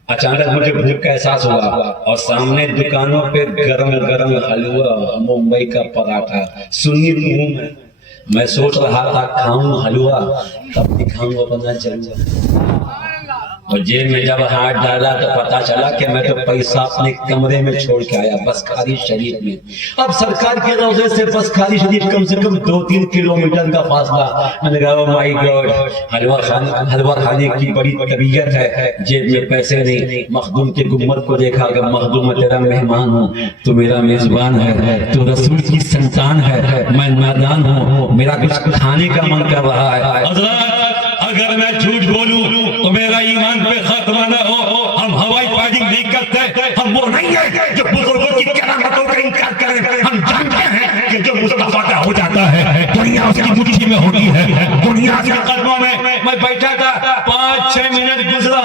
اچانک مجھے بھوک کا احساس ہوا اور سامنے دکانوں پہ گرم گرم حلوہ, ممبئی کا پراٹھا, سنی منہ میں میں سوچ رہا تھا کھاؤں حلوہ کب دکھاؤں اپنا جلوہ، اور جیب میں جب ہاتھ ڈالا تو پتا چلا کہ میں تو پیسہ اپنے کمرے میں چھوڑ کے آیا بسخاری شریف میں۔ اب سرکار کے روضے سے بسخاری شریف کم سے کم 2-3 کلومیٹر کا فاصلہ۔ میں نے کہا او مائی گاڈ، حلوہ کھانے کی بڑی طبیعت ہے، جیب میں پیسے نہیں۔ مخدوم کے گنبد کو دیکھا کہ مخدوم میں تیرا مہمان ہوں، تو میرا میزبان ہے، تو رسول کی سنتان ہے، میں نادان ہوں، میرا کچھ کھانے کا من کر رہا ہے۔ حضرات اگر میں جھوٹ بولوں تو میرا ایمان پہ خاتمہ نہ ہو۔ ہم ہوائی فائرنگ نہیں کرتے، ہم وہ نہیں ہیں جو بزرگوں کی کرامتوں کا انکار کریں۔ ہم جانتے ہیں کہ جو مصطفیٰ کا ہو جاتا ہے دنیا اس کی مٹھی میں ہوتی ہے، دنیا اس کے قدموں میں۔ میں بیٹھا تھا، 5-6 منٹ گزرا،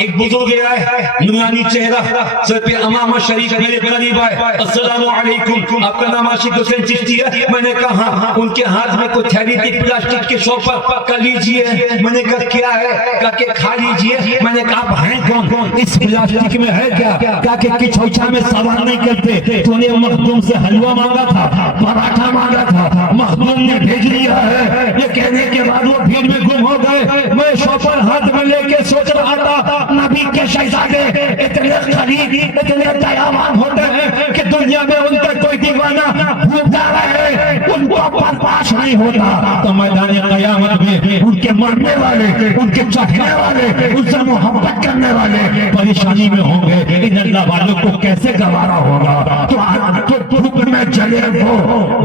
ایک بزرگ آئے، نورانی چہرہ، سر پہ امامہ شریف میرے قریب آئے، السلام علیکم، آپ کا نام عاشق حسین چشتی ہے؟ میں نے کہا ہاں۔ ان کے ہاتھ میں کوئی تھیلی تھی پلاسٹک کے شوپر، کہا لیجیے۔ میں نے کہا کیا ہے؟ کہا کہ کھا لیجیے۔ میں نے کہا آپ ہیں کون؟ اس پلاسٹک میں ہے کیا؟ کہا کہ کچھوچا میں سوال نہیں کرتے، تو نے مخدوم سے حلوہ مانگا تھا، پراٹھا مانگا تھا، مخدوم نے بھیج دیا ہے۔ یہ کہنے کے بعد وہ بھیڑ میں گم ہو گئے۔ میں شوپر ہاتھ میں لے کے سوچ رہا تھا نبی کے شہزادے اتنے قریب اتنے دیاوان ہوتے ہیں کہ دنیا میں ان کا کوئی دیوانہ بھوکا رہے ان کو برداشت نہیں ہوتا، تو میدان قیامت میں ان کے مرنے والے، ان کے چاہنے والے، ان سے محبت کرنے والے پریشانی میں ہوں گے۔ ان اللہ والوں کو کیسے گوارا ہوگا؟ تو دھوپ میں جلے وہ،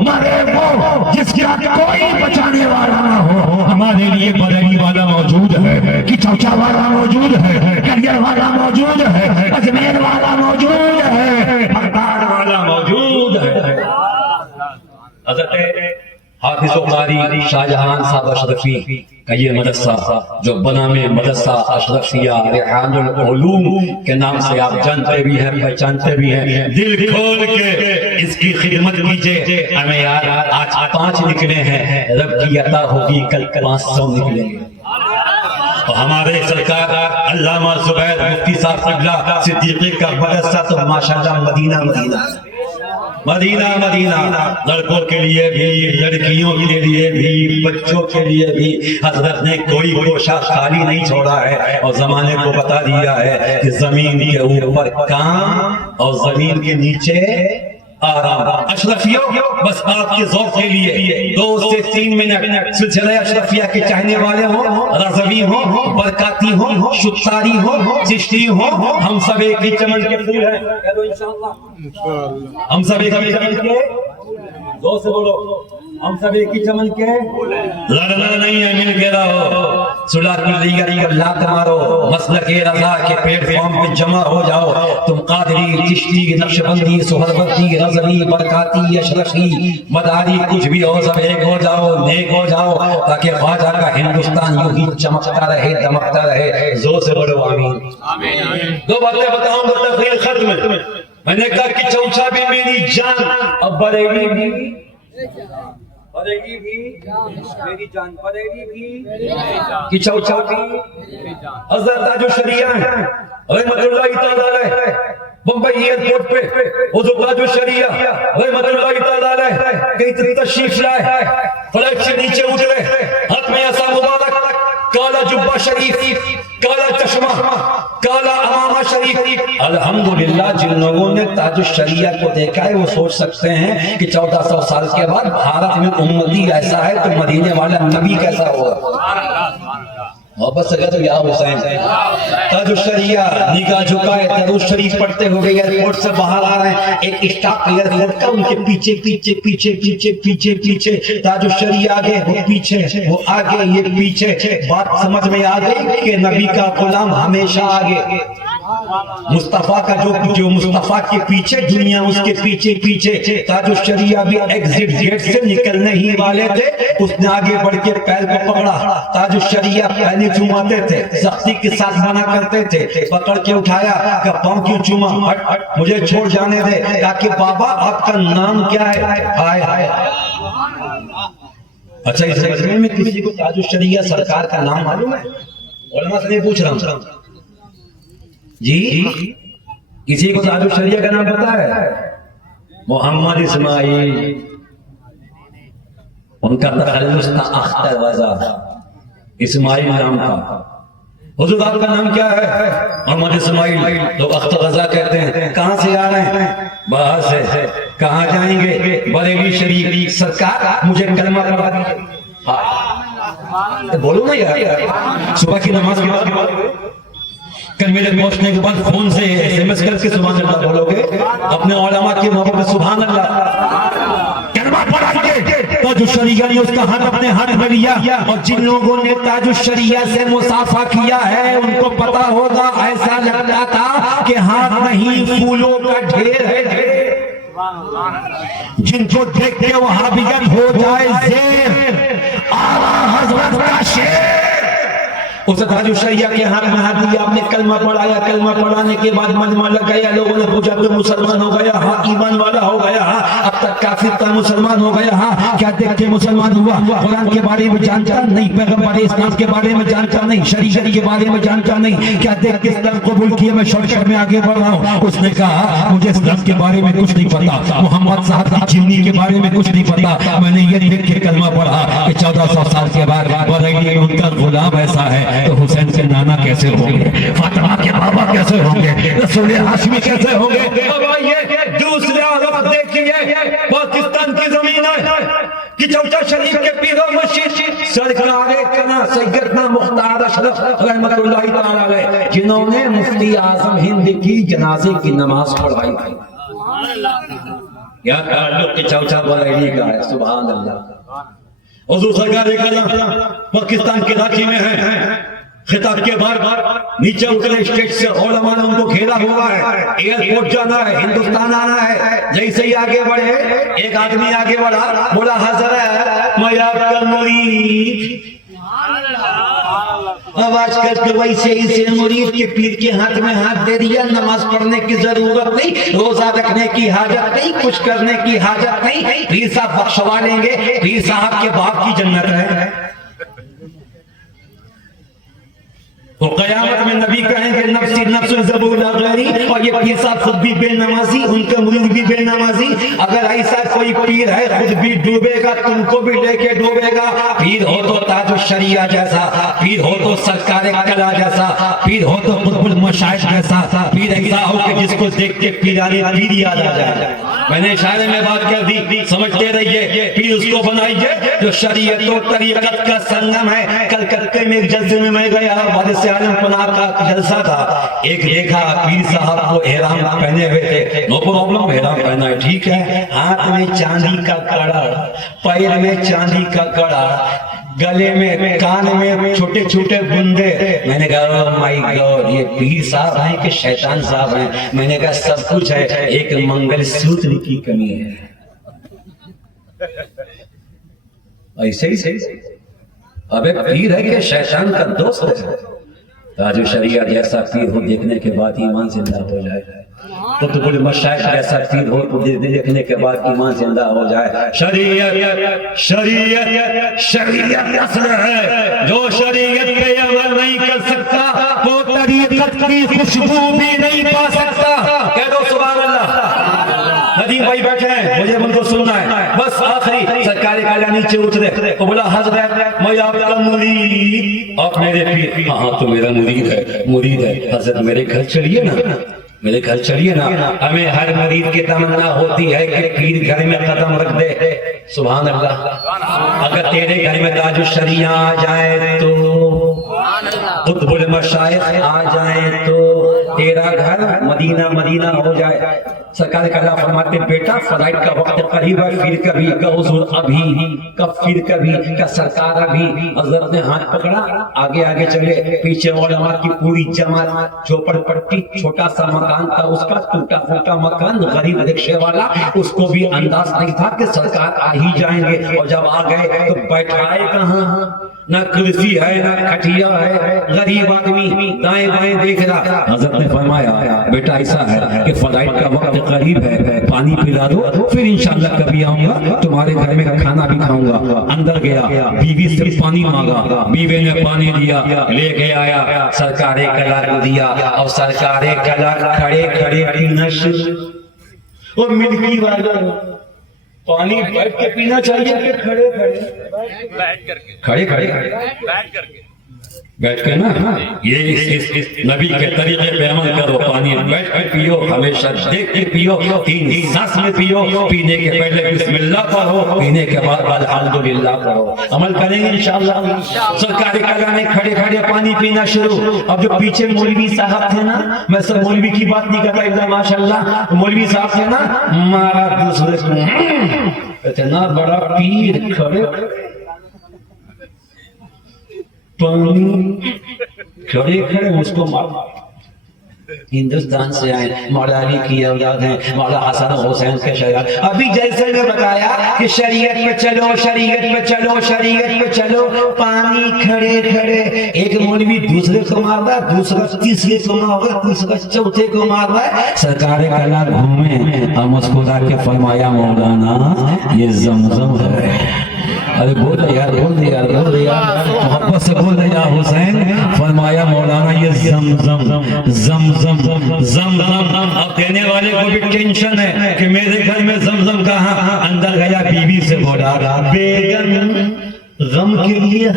مرے وہ جس کا کوئی بچانے والا نہ ہو۔ ہمارے لیے بریلی والا موجود ہے، کچوچا والا موجود ہے، کلیئر والا موجود ہے، اجمیر والا موجود ہے، بغداد والا موجود ہے۔ حضرت حافظ و قاری شاہجہان صاحب اشرفی کا یہ مدرسہ جو بنا میں مدرسہ اشرفیہ ریحان العلوم کے نام سے آپ جانتے بھی ہیں، پہچانتے بھی ہیں، دل کھول کے اس کی خدمت کیجئے۔ ہمیں یار آج 5 نکلے ہیں، رب کی عطا ہوگی کل 500 نکلیں گے۔ اور ہمارے سرکار علامہ زبیر مفتی صاحب قبلہ صدیقی کا مدرسہ تو ماشاءاللہ مدینہ مدینہ مدینہ، لڑکوں کے لیے بھی، لڑکیوں کے لیے بھی، بچوں کے لیے بھی حضرت نے کوئی گوشہ خالی نہیں چھوڑا ہے، اور زمانے کو بتا دیا ہے کہ زمین کے اوپر کام اور زمین کے نیچے آرام۔ اشرفیوں بس آپ کے ذوق کے لیے 2 سے 3 منٹ سلسلہ اشرفیہ کے چاہنے والے ہوں، رضوی ہوں، برکاتی ہوں، شتاری ہوں، چشتی ہوں، ہم سب ایک ہی چمن کے پھول ہیں، کہہ دو انشاءاللہ۔ ہم سب ایک ہی چمن کے، دو سے بولو، ہم سب ایک ہی چمن کے، لڑنا نہیں ہے، مل کے رہو، صلح کی لیگری کا لات مارو، مسلک رضا کے پلیٹ فارم پہ جمع ہو جاؤ۔ تم قادری، چشتی، نقشبندی، سہروردی، رضوی، برکاتی، اشرفی، مداری، کچھ بھی ہو، سب ایک ہو جاؤ، نیک ہو جاؤ، تاکہ خواجہ کا ہندوستان یوں ہی چمکتا رہے، دمکتا رہے۔ زور سے بولو آمین۔ 2 باتیں بتاؤں گا تقریر ختم۔ میں نے کہا کہ چوچا بھی میری جان، اب بریلی بھی بریلی بھی میری جان، بریلی بھی کی چوچا بھی۔ حضرت تاج الشریعہ رحمت اللہ تعالیٰ علیہ بمبئی ایئرپورٹ پہ حضور تاج الشریعہ رحمت اللہ تعالیٰ علیہ کئی تشریف لائے، فلائٹ سے نیچے اترے، ہاتھ میں ایسا مبارک، کالا جبہ شریف، کالا چشمہ، کالا امامہ شریف۔ الحمدللہ جن لوگوں نے تاج الشریعہ کو دیکھا ہے وہ سوچ سکتے ہیں کہ 1400 سال کے بعد بھارت میں امتی ایسا ہے تو مدینے والا نبی کیسا ہوگا۔ محبت سے کہتے یا حسین۔ تاج الشریعہ نگاہ جھکائے، درود شریف پڑھتے ہوئے ایئرپورٹ سے باہر آ رہے ہیں، ایک اسٹاف ایئرپورٹ کا ان کے پیچھے پیچھے پیچھے پیچھے پیچھے پیچھے، تاج الشریعہ آگے، وہ پیچھے، وہ آگے، یہ پیچھے۔ بات سمجھ میں آ گئی کہ نبی کا غلام ہمیشہ آگے، مصطفیٰ کا جو مصطفیٰ کے پیچھے، دنیا اس کے پیچھے پیچھے۔ تاج الشریعہ بھی ایگزٹ گیٹ سے نکلنے ہی والے تھے، اس نے آگے بڑھ کے پیر کو پکڑا۔ تاج الشریعہ پہلے چوماتے تھے، سختی کے ساتھ منع کرتے تھے، پکڑ کے اٹھایا کہ پاؤں کیوں چوما، ہٹ مجھے چھوڑ جانے دے۔ کہ بابا آپ کا نام کیا ہے؟ ہائے ہائے۔ اچھا اس مجمع میں کسی کو تاج الشریعہ سرکار کا نام معلوم ہے؟ علماء سے نہیں پوچھ رہا ہوں جی، کسی کو تاج الشریعہ کا نام پتا ہے؟ محمد اسماعیل، ان کا تخلص تھا اختر رضا، اسماعیل نام تھا۔ حضور آپ کا نام کیا ہے؟ محمد اسماعیل، لوگ اختر رضا کہتے ہیں۔ کہاں سے آ رہے ہیں؟ باہر سے۔ کہاں جائیں گے؟ بریلی شریف۔ سرکار مجھے کلمہ پڑھا دیجیے۔ بولو نا یار، صبح کی نماز کے بعد کل میرے پہنچنے کے بعد فون سے SMS کر کے سبحان اللہ بولو گے، اپنے علماء کی محبت میں سبحان اللہ کلمہ پڑھا کے تاج الشریعہ نے اس کا ہاتھ اپنے ہاتھ میں لیا، اور جن لوگوں نے تاج الشریعہ سے مصافحہ کیا ہے ان کو پتا ہوگا ایسا لگتا تھا کہ ہاتھ نہیں پھولوں کا ڈھیر ہے، جن کو دیکھ کے وہابیت ہو جائے زیر آلہ حضرت کا شیر۔ اس تاج الشریعہ کے ہاتھ میں ہاتھ دیا، آپ نے کلمہ پڑھایا۔ کلمہ پڑھانے کے بعد مجمع لگ گیا، لوگوں نے پوچھا تو مسلمان ہو گیا؟ ہاں ایمان والا ہو گیا۔ ہاں اب تک کافر تھا، مسلمان ہو گیا۔ ہاں کیا دیکھ کے مسلمان ہوا؟ قرآن کے بارے میں جانتا نہیں، پیغمبر اسلام کے بارے میں جانتا نہیں، شریعت کے بارے میں جانتا نہیں، کیا دیکھ کے اسلام قبول کیا؟ میں شارٹ کٹ میں آگے بڑھ رہا ہوں۔ اس نے کہا مجھے اسلام کے بارے میں کچھ نہیں پتا، محمد صاحب کی جیونی کے بارے میں کچھ نہیں پتا، میں نے یہ دیکھ کے کلمہ پڑھا کہ 1400 سال کے بعد بریلی میں ان کا غلام ایسا ہے تو حسین کے نانا کیسے ہوں گے، فاطمہ کے بابا کیسے ہوں گے، رسول ہاشمی کیسے ہوں گے؟ اب آئیے دوسرا رخ دیکھیے، پاکستان کی زمین ہے کہ چوچا شریف کے پیر و مرشد سرکار کنا سیدنا مختار اشرف رحمۃ اللہ تعالی علیہ، جنہوں نے مفتی اعظم ہند کی جنازے کی نماز پڑھائی تھی۔ یا تعلق کے چوچا بریلی کا ہے، سبحان اللہ۔ حضور سرکار کلام پاکستان کے راکھی میں ہیں، خطاب کے بعد نیچے اترے اسٹیج سے، علماء نے ان کو گھیرا ہوا ہے، ایئرپورٹ جانا ہے، ہندوستان آنا ہے۔ جیسے ہی آگے بڑھے ایک آدمی آگے بڑھا، بولا حضرت میں آپ کا مرید۔ اب آج کل کے ویسے اسے مرید کے پیر کے ہاتھ میں ہاتھ دے دیا، نماز پڑھنے کی ضرورت نہیں، روزہ رکھنے کی حاجت نہیں، کچھ کرنے کی حاجت نہیں، پیر صاحب بخشوا لیں گے، پیر صاحب کے باپ کی جنت ہے۔ تو قیامت میں نبی کہیں گے نفسی نفس زبور غیری، اور یہ پیر صاحب خود بھی بے نمازی، ان کے مرید بھی بے نمازی۔ اگر ایسا کوئی پیر ہے خود بھی ڈوبے گا، تم کو بھی لے کے ڈوبے گا۔ پیر ہو تو تاج الشریعہ جیسا، پیر ہو تو سرکار کلا جیسا، پیر ہو تو قطب المشائخ جیسا، پیر ایسا ہو کہ جس کو دیکھ کے پیرانی پیر یاد آ جائے۔ میں نے اشارے میں بات کر دی، سمجھتے رہیے۔ پیر اس کو بنائیے جو شریعت و طریقت کا سنگم ہے۔ کلکتے میں ایک جلسے میں میں گیا، عالم پناہ کا جلسہ تھا، ایک دیکھا پیر صاحب کو احرام پہنے ہوئے تھے، نو پرابلم احرام پہنا ہے ٹھیک ہے، ہاتھ میں چاندی کا کڑا، پیر میں چاندی کا کڑا، گلے میں کان میں چھوٹے چھوٹے بندے۔ میں نے کہا او مائی گاڈ، یہ پیر صاحب ہیں کہ شیطان صاحب ہیں؟ میں نے کہا سب کچھ ہے، ایک منگل سوتر کی کمی ہے۔ ایسے ہی ابے پیر ہے کہ شیطان کا دوست ہے؟ تاج الشریعہ جیسا پیر ہو دیکھنے کے بعد ایمان زندہ ہو جائے، قطب المشائخ جیسا پیر ہو تو دیکھنے کے بعد ایمان زندہ ہو جائے۔ شریعت شریعت شریعت اصل ہے، جو شریعت پہ عمل نہیں کر سکتا وہ طریقت کی خوشبو بھی نہیں پا سکتا۔ کہہ دو سبحان اللہ۔ ندیم بھائی بیٹھے ہیں، مجھے ان کو سننا ہے، بس آخری سرکار کالا نیچے اترے تو بولا حضرت میں آپ کا مرید، آپ میرے پیر؟ ہاں تو میرا مرید ہے۔ حضرت میرے گھر چلیے نا، میرے گھر چلیے نا۔ ہمیں ہر مرید کی تمنا ہوتی ہے کہ پیر گھر میں قدم رکھ دے، سبحان اللہ۔ اگر تیرے گھر میں تاج الشریعہ آ جائے تو، قطب المشائخ آ جائیں تو تیرا گھر مدینہ مدینہ ہو جائے۔ سرکار کا اللہ فرماتے بیٹا فلائٹ کا وقت قریب ہے، پھر کبھی کا حضور ابھی، کب پھر کبھی کا سرکار ابھی۔ حضرت نے ہاتھ پکڑا، آگے آگے چلے، پیچھے علماء کی پوری جماعت، چوپڑ پٹی چھوٹا سا مکان تھا اس کا، ٹوٹا پھوٹا مکان، غریب رکشے والا، اس کو بھی انداز نہیں تھا کہ سرکار آ ہی جائیں گے، اور جب آ گئے تو بیٹھائے کہاں، نہ کرسی ہے نہ کھٹیا ہے، غریب آدمی دائیں بائیں دیکھ رہا۔ حضرت نے فرمایا بیٹا ایسا ہے کہ فلائٹ کا وقت قریب ہے، پانی پلا دو، پھر انشاءاللہ کبھی آؤں گا، تمہارے گھر میں کھانا بھی کھاؤں گا۔ اندر گیا، بیوی سے پانی مانگا، بیوی نے پانی دیا، لے کے آیا، سرکار کلا کو دیا، اور سرکار کلا کھڑے کھڑے پینا شروع۔ اور ملکی والا پانی بیٹھ کے پینا چاہیے کہ کھڑے کھڑے؟ کھڑے کھڑے بیٹھ کے نا، یہ اس نبی کے طریقے پہ عمل کرو. پانی بیٹھ کے پیو، ہمیشہ دیکھ کے پیو، 3 سانس میں پیو. پینے کے پہلے بسم اللہ پڑھو، پینے کے بعد الحمدللہ پڑھو. عمل کریں گے انشاءاللہ. سرکار کلام میں کھڑے کھڑے پانی پینا شروع. اب جو پیچھے مولوی صاحب تھے نا، میں سب مولوی کی بات نہیں کرتا، ایک ماشاءاللہ مولوی صاحب تھے نا، مارا دوسرے کو اتنا بڑا پیر کھڑے پانی کھڑے کھڑے اس کو مار. ہندوستان سے آئے، مولا علی کی اولاد ہیں، مولا حسن حسین کے شریعت. ابھی جیسے میں بتایا کہ شریعت پہ چلو، شریعت پہ چلو، شریعت پہ چلو، پانی کھڑے کھڑے. ایک مولوی دوسرے کو مار رہا ہے، دوسرا تیسرے کو مار رہا ہے، تیسرا چوتھے کو مار رہا ہے. سرکار کلا گھومے اور مسکرا کے فرمایا مولانا یہ زمزم ہے. ارے بول دے یار، بول دے یار، بول دے یار، محبت سے بول دے یا حسین. فرمایا مولانا یہ زمزم زمزم زمزم. اب دینے والے کو بھی ٹینشن ہے کہ میرے گھر میں زمزم کہاں. اندر گیا بیوی سے بولا بیگم غم کے لیے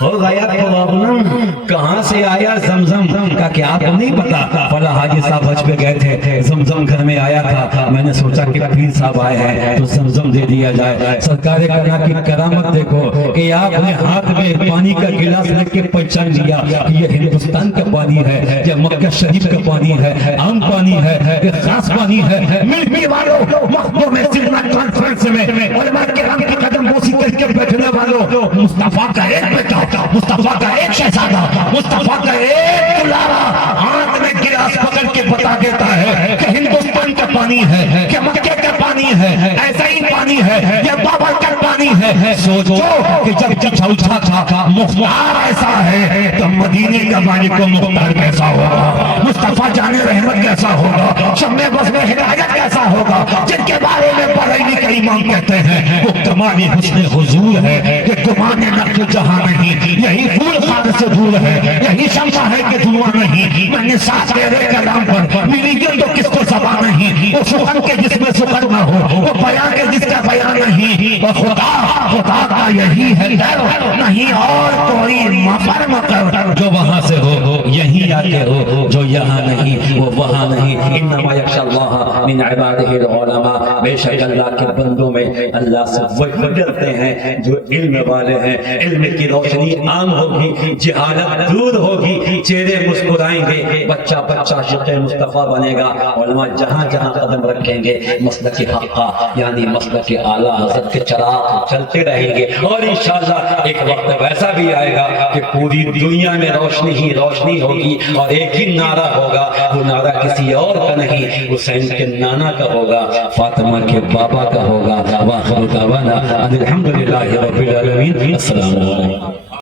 ہو گیا پرابلم، کہاں سے آیا زمزم کا کہ آپ کو نہیں پتا. فلاں حاجی صاحب حج پہ گئے تھے، زمزم گھر میں آیا تھا، میں نے سوچا کہ پیر صاحب آئے ہیں تو زمزم دے دیا جائے. سرکار کلا کی کرامت دیکھو کہ آپ نے ہاتھ میں پانی کا گلاس رکھ کے پہچان لیا کہ یہ ہندوستان کا پانی ہے، یہ مکہ شریف کا پانی ہے، عام پانی ہے، یہ خاص پانی ہے. ملکی والوں، مخدوم میں سلمہ کانفرنس میں علماء کرام کی قدم بوسی کر کے بیٹھنے مصطفیٰ کا ایک بیٹا، مصطفیٰ کا ایک شہزادہ، مصطفیٰ کا ایک دلارا ہاتھ میں گلاس پکڑ کے بتا دیتا ہے کہ ہندوستان کا پانی ہے، کہ مکے کا پانی ہے، ایسا ہی پانی ہے، یہ بابا کا پانی ہے. سوچو کہ جب چھوچا تھا مختار ایسا ہے تو مدینے کا مالک کو مختار کیسا ہوگا، مصطفیٰ جان رحمت کیسا ہوگا، شمع بس میں ہدایت کیسا ہوگا، جن کے بارے میں بریلی کا امام کہتے ہیں وہ کمال حسن حضور ہے کہ گمان نقل جہاں نہیں. یہی پھول خان سے دور ہے، یہی شمع ہے کہ دھواں نہیں. میں نے ساتھ تیرے کلام پر ملی گل تو کس کو زبان نہیں. وہ سخن کے جس میں سخن نہ ہو، وہ بیان کے جس کا بیان نہیں. اور خدا کا یہی ہے در، نہیں اور کوئی مفر مکر. جو وہاں سے ہو یہیں آ کے ہو، جو یہاں نہیں وہ وہاں نہیں. انما یخشی اللہ من عبادہ العلماء. بے شک اللہ کے بندوں میں اللہ سے وہی ڈرتے ہیں جو علم والے ہیں. علم کی روشنی عام ہوگی، جہالت دور ہوگی، چہرے مسکرائیں گے، بچہ بچہ عاشق مصطفیٰ بنے گا. علماء جہاں جہاں قدم رکھیں گے مسلک حقہ یعنی مسلک اعلیٰ حضرت کے چراغ چلتے رہیں گے. اور انشاءاللہ ایک وقت ویسا بھی آئے گا کہ پوری دنیا میں روشنی ہی روشنی ہوگی اور ایک ہی نعرہ ہوگا. وہ نعرہ کسی اور کا نہیں، حسین کے نانا کا ہوگا، فاطمہ کے بابا کا ہوگا. وآخر دعوانا ان الحمدللہ رب العالمین. السلام علیکم.